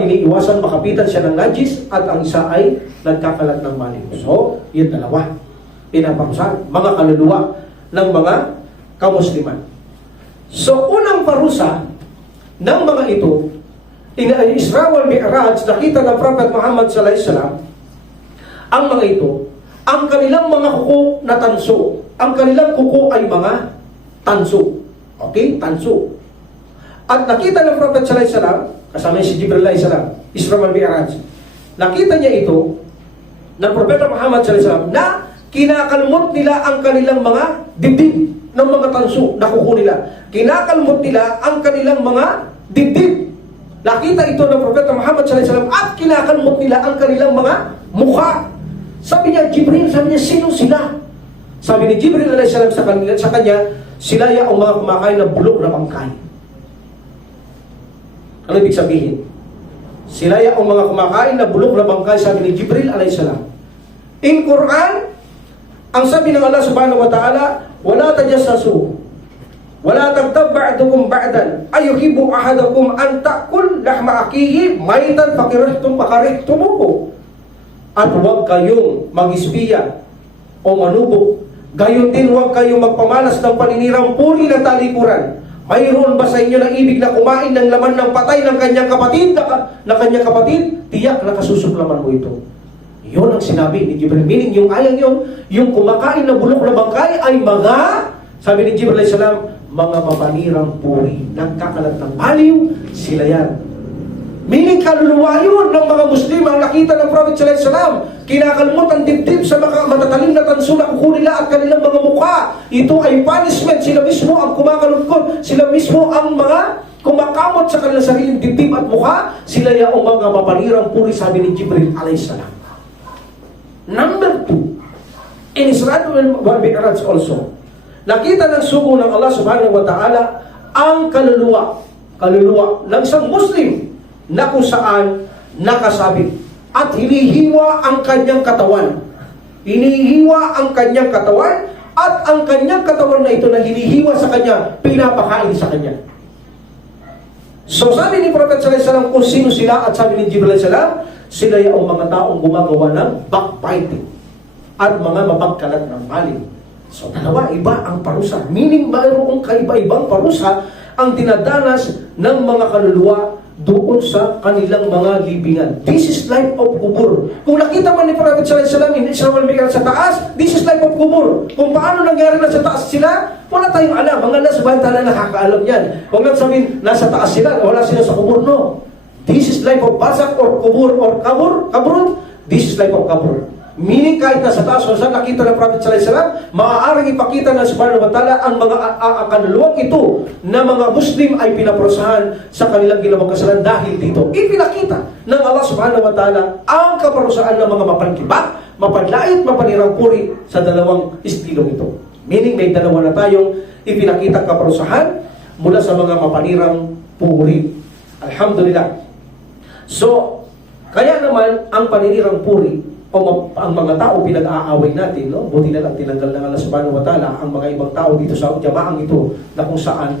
iniiwasan makapitan siya ng najis, at ang isa ay nagkakalat ng maliw. So, yun dalawa. Pinaparusahan, mga kaluluwa ng mga kamusliman. So, unang parusa ng mga ito, Isra wal Mi'raj, nakita ng Prophet Muhammad sallallahu alaihi wasallam, ang mga ito, ang kanilang mga kuko na tanso. Ang kanilang kuko ay mga tanso. Okay? Tanso. At nakita ng Prophet sallallahu alaihi wasallam, kasama si Jibril alaihi salam, Isra wal Mi'raj, nakita niya ito ng Propeta Muhammad sallallahu alaihi wasallam na kinakalmot nila ang kanilang mga dibdib ng mga tanso na kuko nila. Kinakalmot nila ang kanilang mga dibdib. Nakita ito ng Propeta Muhammad sallallahu alaihi wasallam at kinakalmot nila ang kanilang mga mukha. Sabi niya, Jibril, sabi niya, sino sila? Sabi ni Jibril alaihi salam sa kanya, sila ang mga kumakain ng bulok na bangkay. Ano ibig sabihin? Sila ang mga kumakain na bulok na bangkay, sabi ni Jibril alaihi salam. In Quran, ang sabi ng Allah subhanahu wa ta'ala, wala tajassasu, wala tagtab ba'dukum ba'dan, ayuhibbu ahadakum an ta'kul lahma akihi maitan fakarihtumuhu. At huwag kayong mag-espiya o manubok. Gayon din huwag kayong magpamalas ng paninirang puri na talikuran. Mayroon ba sa inyo na ibig na kumain ng laman ng patay ng kanyang kapatid na kanyang kapatid? Tiyak na kasusuklaman mo ito. Yun ang sinabi ni Jibril. Meaning yung ayang yun, yung kumakain na bulok na bangkay ay mga, sabi ni Jibril alayhi salam, mga mapanirang puri. Nagkakalat ng maliw, sila yan. Meaning kaluluwa yun ng mga Muslim ang nakita ng Prophet sallallahu alaihi wasallam. Kinakalmot ang dibdib sa mga matatalim na tanso na kuko nila at kanilang mga mukha. Ito ay punishment. Sila mismo ang kumakalungkot. Sila mismo ang mga kumakamot sa kanilang sariling dibdib at mukha. Sila yung mga mapanirang puri, sabi ni Jibril alayhi salam. Number 2, in Isra wal Mi'raj also, nakita ng sugo ng Allah subhanahu wa ta'ala ang kaluluwa ng isang Muslim na kung saan nakasabit at hinihiwa ang kanyang katawan. Hinihiwa ang kanyang katawan at ang kanyang katawan na ito na hinihiwa sa kanya, pinapakain sa kanya. So sabi ni Prophet sallallahu alaihi wasallam kung sino sila, at sabi ni Jibril alaihi salam, sila yung mga taong gumagawa ng backbiting at mga mapagkalat ng mali. So dalawa, iba ang parusa. Meaning mayroong kaiba-ibang parusa ang dinadanas ng mga kaluluwa doon sa kanilang mga libingan. This is life of kubur. Kung nakita man ni Prophet sallallahu alaihi wasallam, hindi sila malibingan sa taas, this is life of kubur. Kung paano nangyari na sa taas sila, wala tayong alam. Mga Allah subhanahu wa ta'ala nakakaalam yan. Huwag lang sabihin, nasa taas sila, wala sila sa kubur. No. This is life of barzakh or kubur or kabur. This is life of kabur. Meaning kahit nasa taas o saan nakita ng Prophet sallallahu alaihi wasallam, maaaring ipakita ng subhanahu wa ta'ala ang mga kaluluwang ito na mga Muslim ay pinaparusahan sa kanilang ginawang kasalanan dahil dito. Ipinakita ng Allah subhanahu wa ta'ala ang kaparusahan ng mga mapanlibak, mapanlait, mapanirang puri sa dalawang istilong ito. Meaning may dalawa na tayong ipinakita kaparusahan mula sa mga mapanirang puri. Alhamdulillah. So, kaya naman ang paninirang puri o ang mga tao pinag-aaway natin, no? Buti na lang tinanggal ng Allah subhanahu wa ta'ala ang mga ibang tao dito sa jamaang ito na kung saan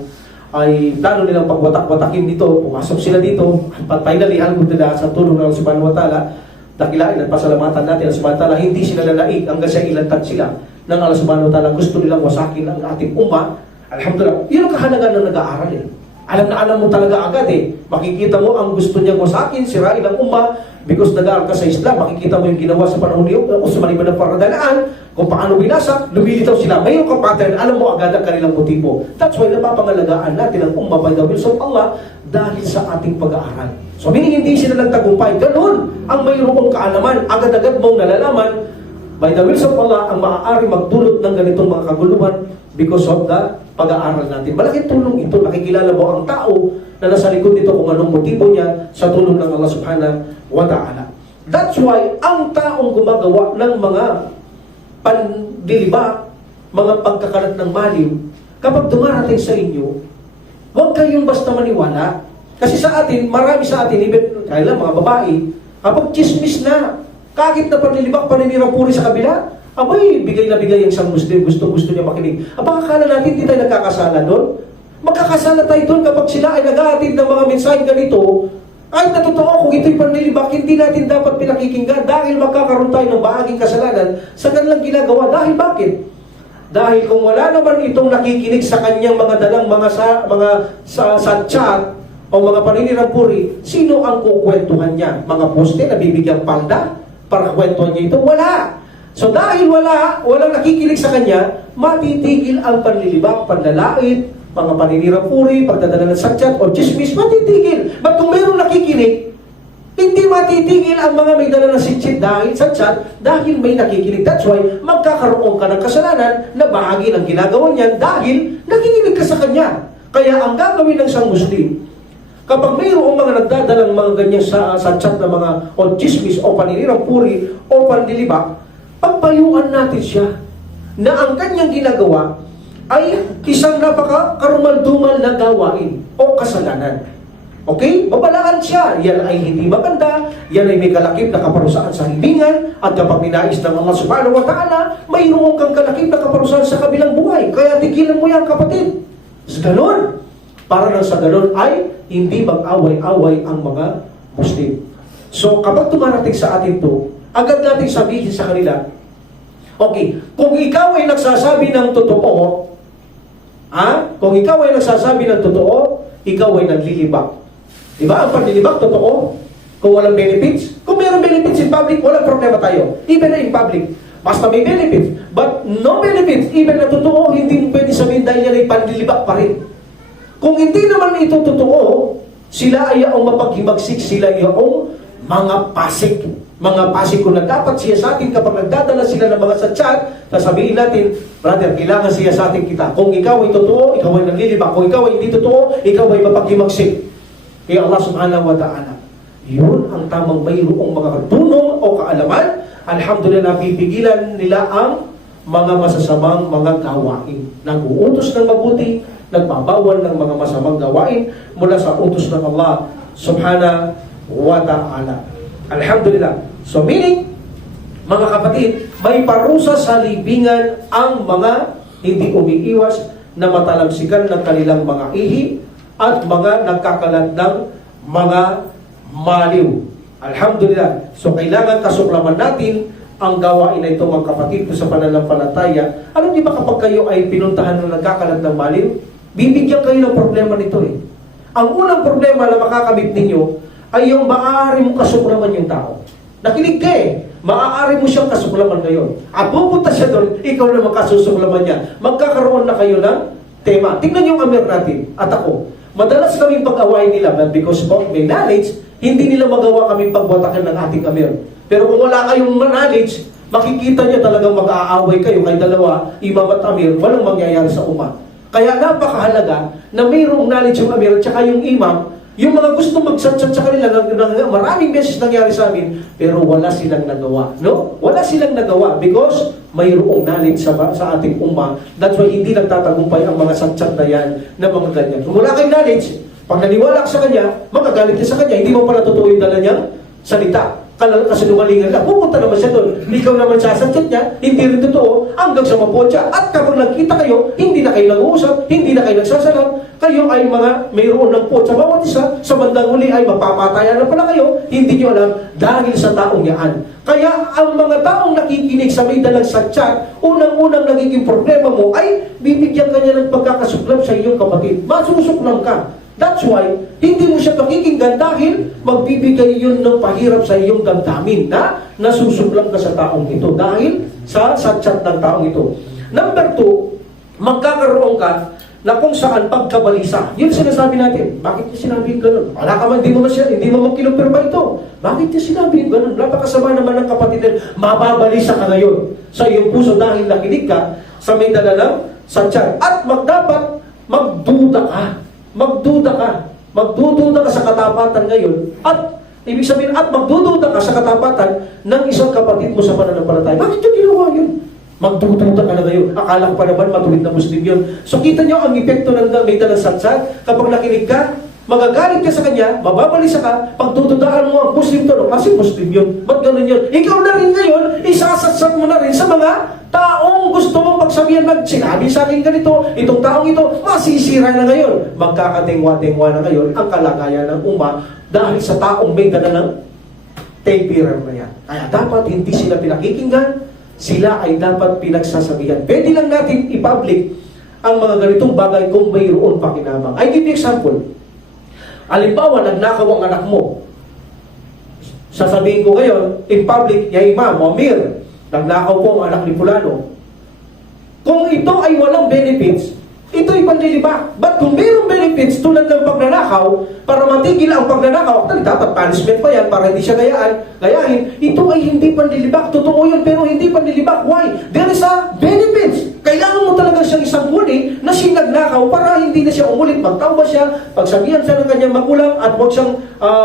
ay plano nilang pagwatak-watakin dito, pumasok sila dito, but finally, alhamdulillah, sa tulong ng Allah subhanahu wa ta'ala, dakilain at pasalamatan natin ang subhanahu wa ta'ala, hindi sila nalaig hanggang sa ilantad sila ng Allah subhanahu wa ta'ala, gusto nilang wasakin ang ating umma. Alhamdulillah, yun ang kahalagan ng nag-aaral eh. Alam na alam mo talaga agad eh. Makikita mo ang gusto niyang wasakin, sirain ang umma, because nag-aaral ka sa Islam, makikita mo yung ginawa sa panahon niyo, o sa maliban ng paradalaan, kung paano binasak, lumilitaw sila. Mayroon kang pattern, alam mo agad ang kanilang motibo. That's why napapangalagaan natin ang umma by the will of Allah dahil sa ating pag-aaral. So meaning hindi sila nagtagumpay. Ganun ang mayroong kaalaman, agad-agad mong nalalaman by the will of Allah ang maaari magdulot ng ganitong mga kaguluhan because of the pag-aaral natin. Malaking tulong ito. Nakikilala mo ang tao na nasa likod nito kung anong motibo niya sa tulong ng Allah subhanahu wa ta'ala. That's why ang taong gumagawa ng mga pandilibak, mga pagkakalat ng maliw, kapag dumarating sa inyo, huwag kayong basta maniwala. Kasi sa atin, marami sa atin, even kailan mga babae, kapag chismis na, kahit na panlilibak, paninirang puri sa kabila, abay, bigay na bigay ang isang Muslim, gusto niya makinig. Aba, akala natin, hindi tayo nagkakasala doon? Magkakasala tayo doon kapag sila ay nag-aatid ng mga mensahe ganito, kahit na totoo, kung ito'y panlilibak, hindi natin dapat pinakikinggan dahil magkakaroon tayo ng bahaging kasalanan sa kanilang ginagawa. Dahil bakit? Dahil kung wala naman itong nakikinig sa kanyang mga dalang sa chat o mga paninirang puri, sino ang kukwentuhan niya? Mga poste na bibigyang palda para kwentuhan niya ito? Wala! So dahil walang nakikinig sa kanya, matitigil ang panlilibak, panlalait, mga paninirang puri, pagdadala ng satyat o chismis, matitigil. But kung mayroong nakikinig, hindi matitigil ang mga may dala ng satyat dahil may nakikinig. That's why magkakaroon ka ng kasalanan na bahagi ng ginagawa niya dahil nakikinig ka sa kanya. Kaya ang gagawin ng isang Muslim, kapag mayroong mga nagdadalang mga ganyang satyat na mga o chismis o paninirang puri o pandilibak, pagpayuan natin siya na ang kanyang ginagawa ay isang napaka-karumal-dumal na gawain o kasalanan. Okay? Babalaan siya. Yan ay hindi maganda. Yan ay may kalakip na kaparusahan sa libingan. At kapag ninais ng Allah subhanahu wa ta'ala, mayroon kang kalakip na kaparusahan sa kabilang buhay. Kaya tigilan mo yan, kapatid. Sa ganun. Para lang sa ganun ay hindi mag-away-away ang mga Muslim. So, kapag tumarating sa atin to, agad natin sabihin sa kanila, okay, kung ikaw ay nagsasabi ng totoo, kung ikaw ay nagsasabi ng totoo, ikaw ay naglilibak. Diba? Ang panlilibak, totoo. Kung walang benefits, kung mayroong benefits in public, walang problema tayo. Even in public, basta may benefits. But no benefits, even na totoo, hindi mo pwede sabihin dahil yan ay panlilibak pa rin. Kung hindi naman ito totoo, sila ay ang mapaghimagsik, sila ay ang mga pasik. Mga pasik ko na dapat siya sa atin kapag nagdadala sila ng mga satyat, sasabihin natin, brother, kailangan siya sa atin kita. Kung ikaw ay totoo, ikaw ay naglilibak. Kung ikaw ay hindi totoo, ikaw ay mapaghimagsik. Kaya Allah subhanahu wa ta'ala, yun ang tamang mayroong mga katunong o kaalaman. Alhamdulillah, napipigilan nila ang mga masasamang mga gawain. Nag-uutos ng mabuti, nagbabawal ng mga masamang gawain mula sa utos ng Allah subhanahu wa ta'ala. Alhamdulillah. So meaning, mga kapatid, may parusa sa libingan ang mga hindi umiiwas na matalamsikan ng kanilang mga ihi at mga nagkakalat ng mga maliw. Alhamdulillah. So kailangan kasuklaman natin ang gawain na ito, mga kapatid ko sa pananampalataya. Alam niyo ba kapag kayo ay pinuntahan ng nagkakalat ng baliw, bibigyan kayo ng problema nito eh. Ang unang problema na makakamit ninyo ay yung maaari mong kasuklaman yung tao. Nakinig ka eh. Maaari mo siyang kasuklaman ngayon. At pupunta siya doon, ikaw na makasusuklaman niya. Magkakaroon na kayo ng tema. Tingnan yung Amir natin at ako. Madalas kaming pag-awayin nila, but because of my knowledge, hindi nila magawa kaming pagbatakan ng ating Amir. Pero kung wala kayong knowledge, makikita niyo talagang mag-aaway kayo kay dalawa, Imam at Amir, walang mangyayari sa umma. Kaya napakahalaga na mayroong knowledge yung Amir at saka yung Imam. Yung mga gusto mag-chat-chat sa kanila, maraming beses nangyari sa amin, pero wala silang nagawa. No? Wala silang nagawa because mayroong knowledge sa ating umma. That's why hindi nagtatagumpay ang mga chat-chat na yan na mga ganyan. Kung wala kayong knowledge, pag naniwala ka sa kanya, magagalit ka sa kanya, hindi mo pala totoo yung dala niyang salita. Kasinungalingan lang, pupunta naman siya doon. Ikaw naman sasachat niya, hindi rin totoo, hanggang sa mapotya. At kapag nagkita kayo, hindi na kayo nag-uusap, hindi na kayo nagsasalam, kayo ay mga mayroon ng potya. Bawat isa, sa bandang huli ay mapapatayan na pala kayo, hindi nyo alam, dahil sa taong yaan. Kaya ang mga taong nakikinig sa may dalang satya, unang-unang nagiging problema mo ay bibigyan ka niya ng pagkakasuklam sa iyong kapatid. Masusuklam ka. That's why, hindi mo siya pakikinggan dahil magbibigay yun ng pahirap sa iyong damdamin na nasusuklam ka sa taong ito dahil sa chat ng taong ito. Number 2, magkakaroon ka na kung saan pagkabalisa. Yun sinasabi natin. Bakit niya sinabi yung ganun? Wala ka man, hindi mo kinupirma ito. Bakit niya sinabi yung ganun? Napakasama naman ng kapatid din. Mababalisa ka ngayon sa iyong puso dahil nakinig ka sa may dala ng satya. At dapat magduda ka. Magduda ka sa katapatan ngayon at ibig sabihin at magdududa ka sa katapatan ng isang kapatid mo sa pananampalataya. Bakit yung ginawa yun? Magdududa ka na ngayon. Akala ko pa naman matuwid na Muslim yun. So kita nyo ang epekto ng may dalang satsat. Kapag nakinig ka, magagalit ka sa kanya, mababalisa ka, pagdududaan mo ang Muslim to, kasi Muslim yun. Ba't ganun yun? Ikaw na rin ngayon, isasatsat mo na rin sa mga taong gusto mong pagsabihan sinabi sa akin ganito, itong taong ito, masisira na ngayon. Magkakatingwa-tingwa na ngayon ang kalagayan ng umma dahil sa taong may dala ng tapirer na yan. Kaya dapat hindi sila pinakikinggan, sila ay dapat pinagsasabihan. Pwede lang natin i-public ang mga ganitong bagay kung mayroon pakinabang. I give you example. Halimbawa, nagnakaw ang anak mo. Sasabihin ko ngayon, in public, ya Imam, o Amir, nagnakaw po ang anak ni Fulano. Kung ito ay walang benefits, ito ay panlilibak. But kung mayroong benefits tulad ng pagnanakaw, para matigil ang pagnanakaw, actually dapat punishment pa yan para hindi siya gayahin, ito ay hindi panlilibak. Totoo yun, pero hindi panlilibak. Why? There is a benefits. Kailangan mo talaga siyang isang huli na sinagnakaw para hindi na siya umulit. Magtawba siya, pagsabihan siya ng kanyang magulang at huwag siyang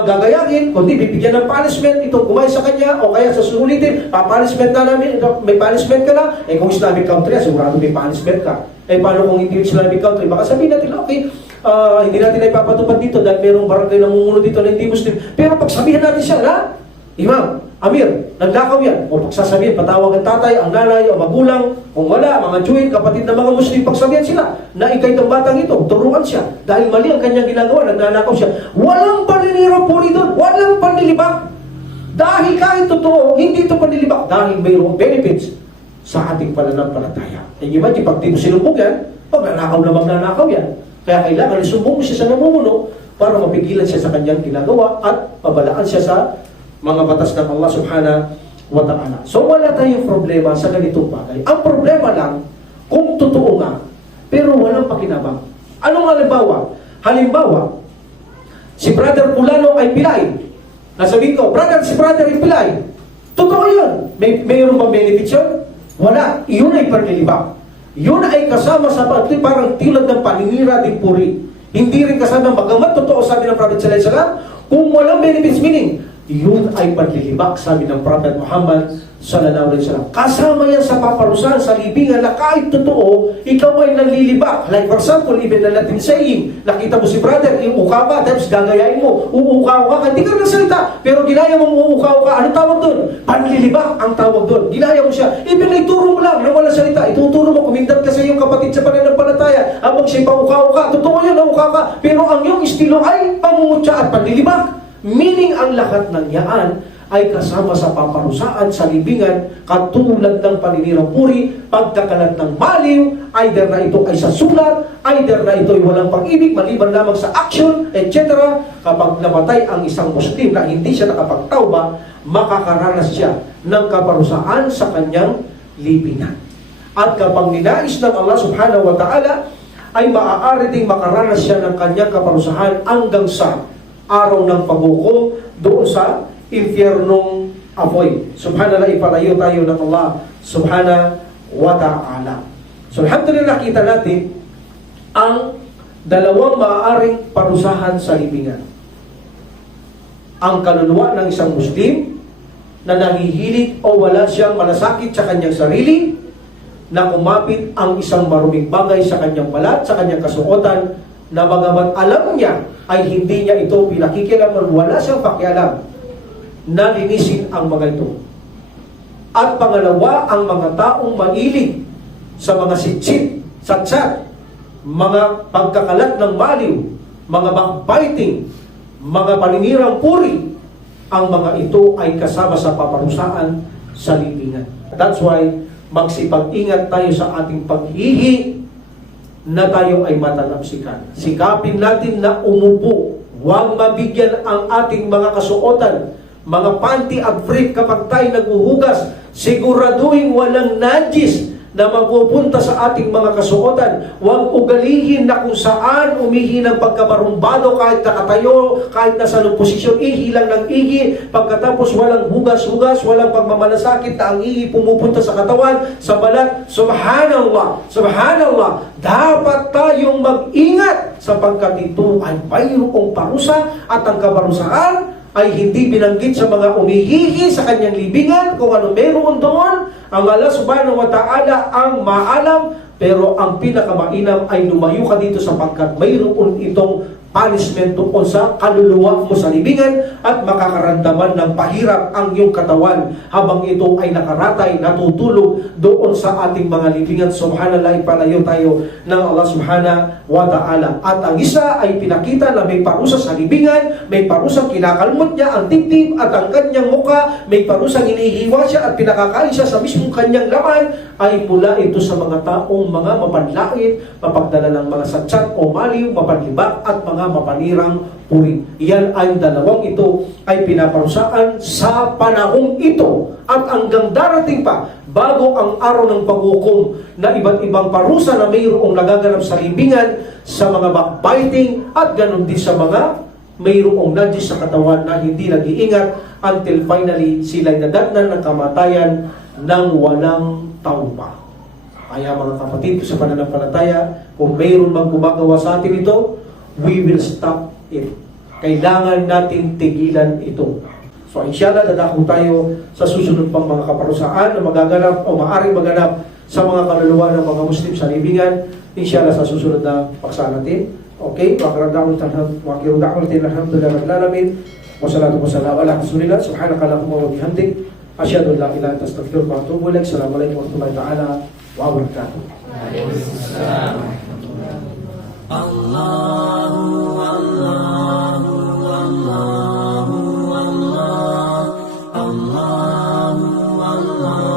gagayahin, kundi bibigyan ng punishment, itong gumay sa kanya o kaya sa susulitin, pa-punishment na namin, may punishment ka na. Eh kung Islamic country, sigurado may punishment ka. Eh paano kung hindi Islamic country? Baka sabihin natin, okay, hindi natin na ipapatupad dito dahil merong barangay na mumuno dito na hindi Muslim. Pero pag sabihin natin siya, na, Imam, Amir, nagnakaw yan. O pagsasabihin, patawag ang tatay, ang nanay, o magulang, kung wala, mga Jew, kapatid na mga Muslim, pagsabihan sila na ikay ng batang ito, turuan siya. Dahil mali ang kanyang ginagawa, nagnanakaw siya. Walang paninira po doon, walang panlilibak. Dahil kahit totoo, hindi ito panlilibak. Dahil mayroong benefits sa ating pananampalataya. E imagine, pag di mo sinumbong yan, magnanakaw na magnanakaw yan. Kaya kailangan isumbong siya sa namumuno para mapigilan siya sa kanyang ginagawa at pabalaan siya sa mga batas ng Allah subhanahu wa ta'ala. So wala tayong problema sa ganitong bagay. Ang problema lang, kung totoo nga, pero walang pakinabang. Anong halimbawa? Halimbawa, si Brother Fulano ay pilay. Nasabihin ko, si Brother ay pilay. Totoo yun. Mayroon bang benefits yun? Wala. Iyon ay panlilibak. Yun ay kasama sa parang tilad ng paninira din puri. Hindi rin kasama, bagamat totoo sabi ng Prophet sallallahu alaihi wasallam, kung walang benefits, meaning yun ay panlilibak, sabi ng Prophet Muhammad sallallahu alaihi wasallam. Kasama yan sa paparusahan, sa libingan, na kahit totoo, ikaw ay nanlilibak. Like for example, even na Latin saying, nakita mo si brother, uukaw ka, tapos gagayain mo, uukaw ka, hindi ka nagsalita, pero ginaya mo uukaw ka, ano tawag doon? Panlilibak ang tawag doon. Ginaya mo siya. Even na ituro mo lang, na wala salita, ituturo mo, kumindat ka sa iyong kapatid sa pananampalataya, habang siya paukaw ka, totoo yan, naukaw ka, pero ang iyong estilo ay pamumutya at panlilibak. Meaning ang lahat ng yaan ay kasama sa paparusaan sa libingan katulad ng paninirang puri, pagkakalat ng baliw, either na ito ay sa sulat, either na ito ay walang pag-ibig, maliban lamang sa action, etc. Kapag namatay ang isang Muslim na hindi siya nakapagtauba, makakaranas siya ng kaparusaan sa kanyang libingan. At kapag ninais ng Allah subhanahu wa ta'ala, ay maaari ding makaranas siya ng kanyang kaparusahan hanggang sa araw ng paghukom doon sa impyernong apoy. Subhanallah, ipalayo tayo ng Allah subhanahu wa ta'ala. So alhamdulillah, nakita natin ang dalawang maaaring parusahan sa libingan. Ang kaluluwa ng isang Muslim na nahihilig o wala siyang malasakit sa kanyang sarili, na kumapit ang isang maruming bagay sa kanyang balat, sa kanyang kasuotan, na bagamat alam niya ay hindi niya ito pinakikilaman, wala siyang pakialam, na linisin ang mga ito. At pangalawa, ang mga taong mahilig sa mga sitsit, satsat, mga pagkakalat ng baliw, mga backbiting, mga paninirang puri, ang mga ito ay kasama sa paparusaan sa libingan. That's why magsipag-ingat tayo sa ating paghihi na tayo ay matalapsikan. Sikapin natin na umupo. Huwag mabigyan ang ating mga kasuotan, mga panty at brief kapag tayo naghuhugas. Siguraduhin walang najis na mapupunta sa ating mga kasuotan. Huwag ugalihin na kung saan umihi ng pagkabarumbado kahit nakatayo, kahit nasa anong posisyon, ihi lang ng ihi. Pagkatapos walang hugas-hugas, walang pagmamalasakit na ang ihi pumupunta sa katawan, sa balat. Subhanallah, subhanallah. Dapat tayong mag-ingat sapagkat ito ay mayroong parusa at ang kaparusaan ay hindi binanggit sa mga umihihi sa kanyang libingan kung ano meron doon. Ang Allah subhanahu wa ta'ala ang maalam, pero ang pinakamainam ay lumayo ka dito sapagkat mayroon itong punishment tungkol sa kaluluwa mo sa libingan at makakaramdaman ng pahirap ang iyong katawan habang ito ay nakaratay, natutulog doon sa ating mga libingan. Subhanallah, ipalayo tayo ng Allah subhanahu wa ta'ala. At ang isa ay pinakita na may parusa sa libingan, may parusang kinakalmot niya ang dibdib at ang kanyang muka, may parusang hinihiwa siya at pinakakain siya sa mismong kanyang laman, ay mula ito sa mga taong mga mapanlait, mapagdala ng mga satsat o maliw, mapanlibak at mga mapanirang puri. Yan ay dalawang ito ay pinaparusaan sa panahong ito at hanggang darating pa bago ang araw ng paghukom na iba't ibang parusa na mayroong nagaganap sa libingan, sa mga backbiting at ganun din sa mga mayroong najis sa katawan na hindi nag-iingat until finally sila'y nadatnan ng kamatayan ng walang tauba. Kaya mga kapatid sa pananampalataya, kung mayroon mang gumagawa sa atin ito, we will stop it. Kailangan nating tigilan ito. So inshallah, dadako tayo sa susunod pang mga kaparusaan na magaganap o maaaring maganap sa mga kaluluwa ng mga Muslim sa libingan. Inshallah, sa susunod na paksa natin. Okay? Wakirudakulatin alhamdulillah rabbil alamin. Wassalatu wassalamu ala rasulillah. Subhanakallahumma wa bihamdik. Asyhadu an la ilaha illa anta astaghfiruka wa atubu ilaik. Assalamualaikum warahmatullahi taala wabarakatuh. Waalaikumsalam. Allahu Allahu Allahu Allah Allahu Allah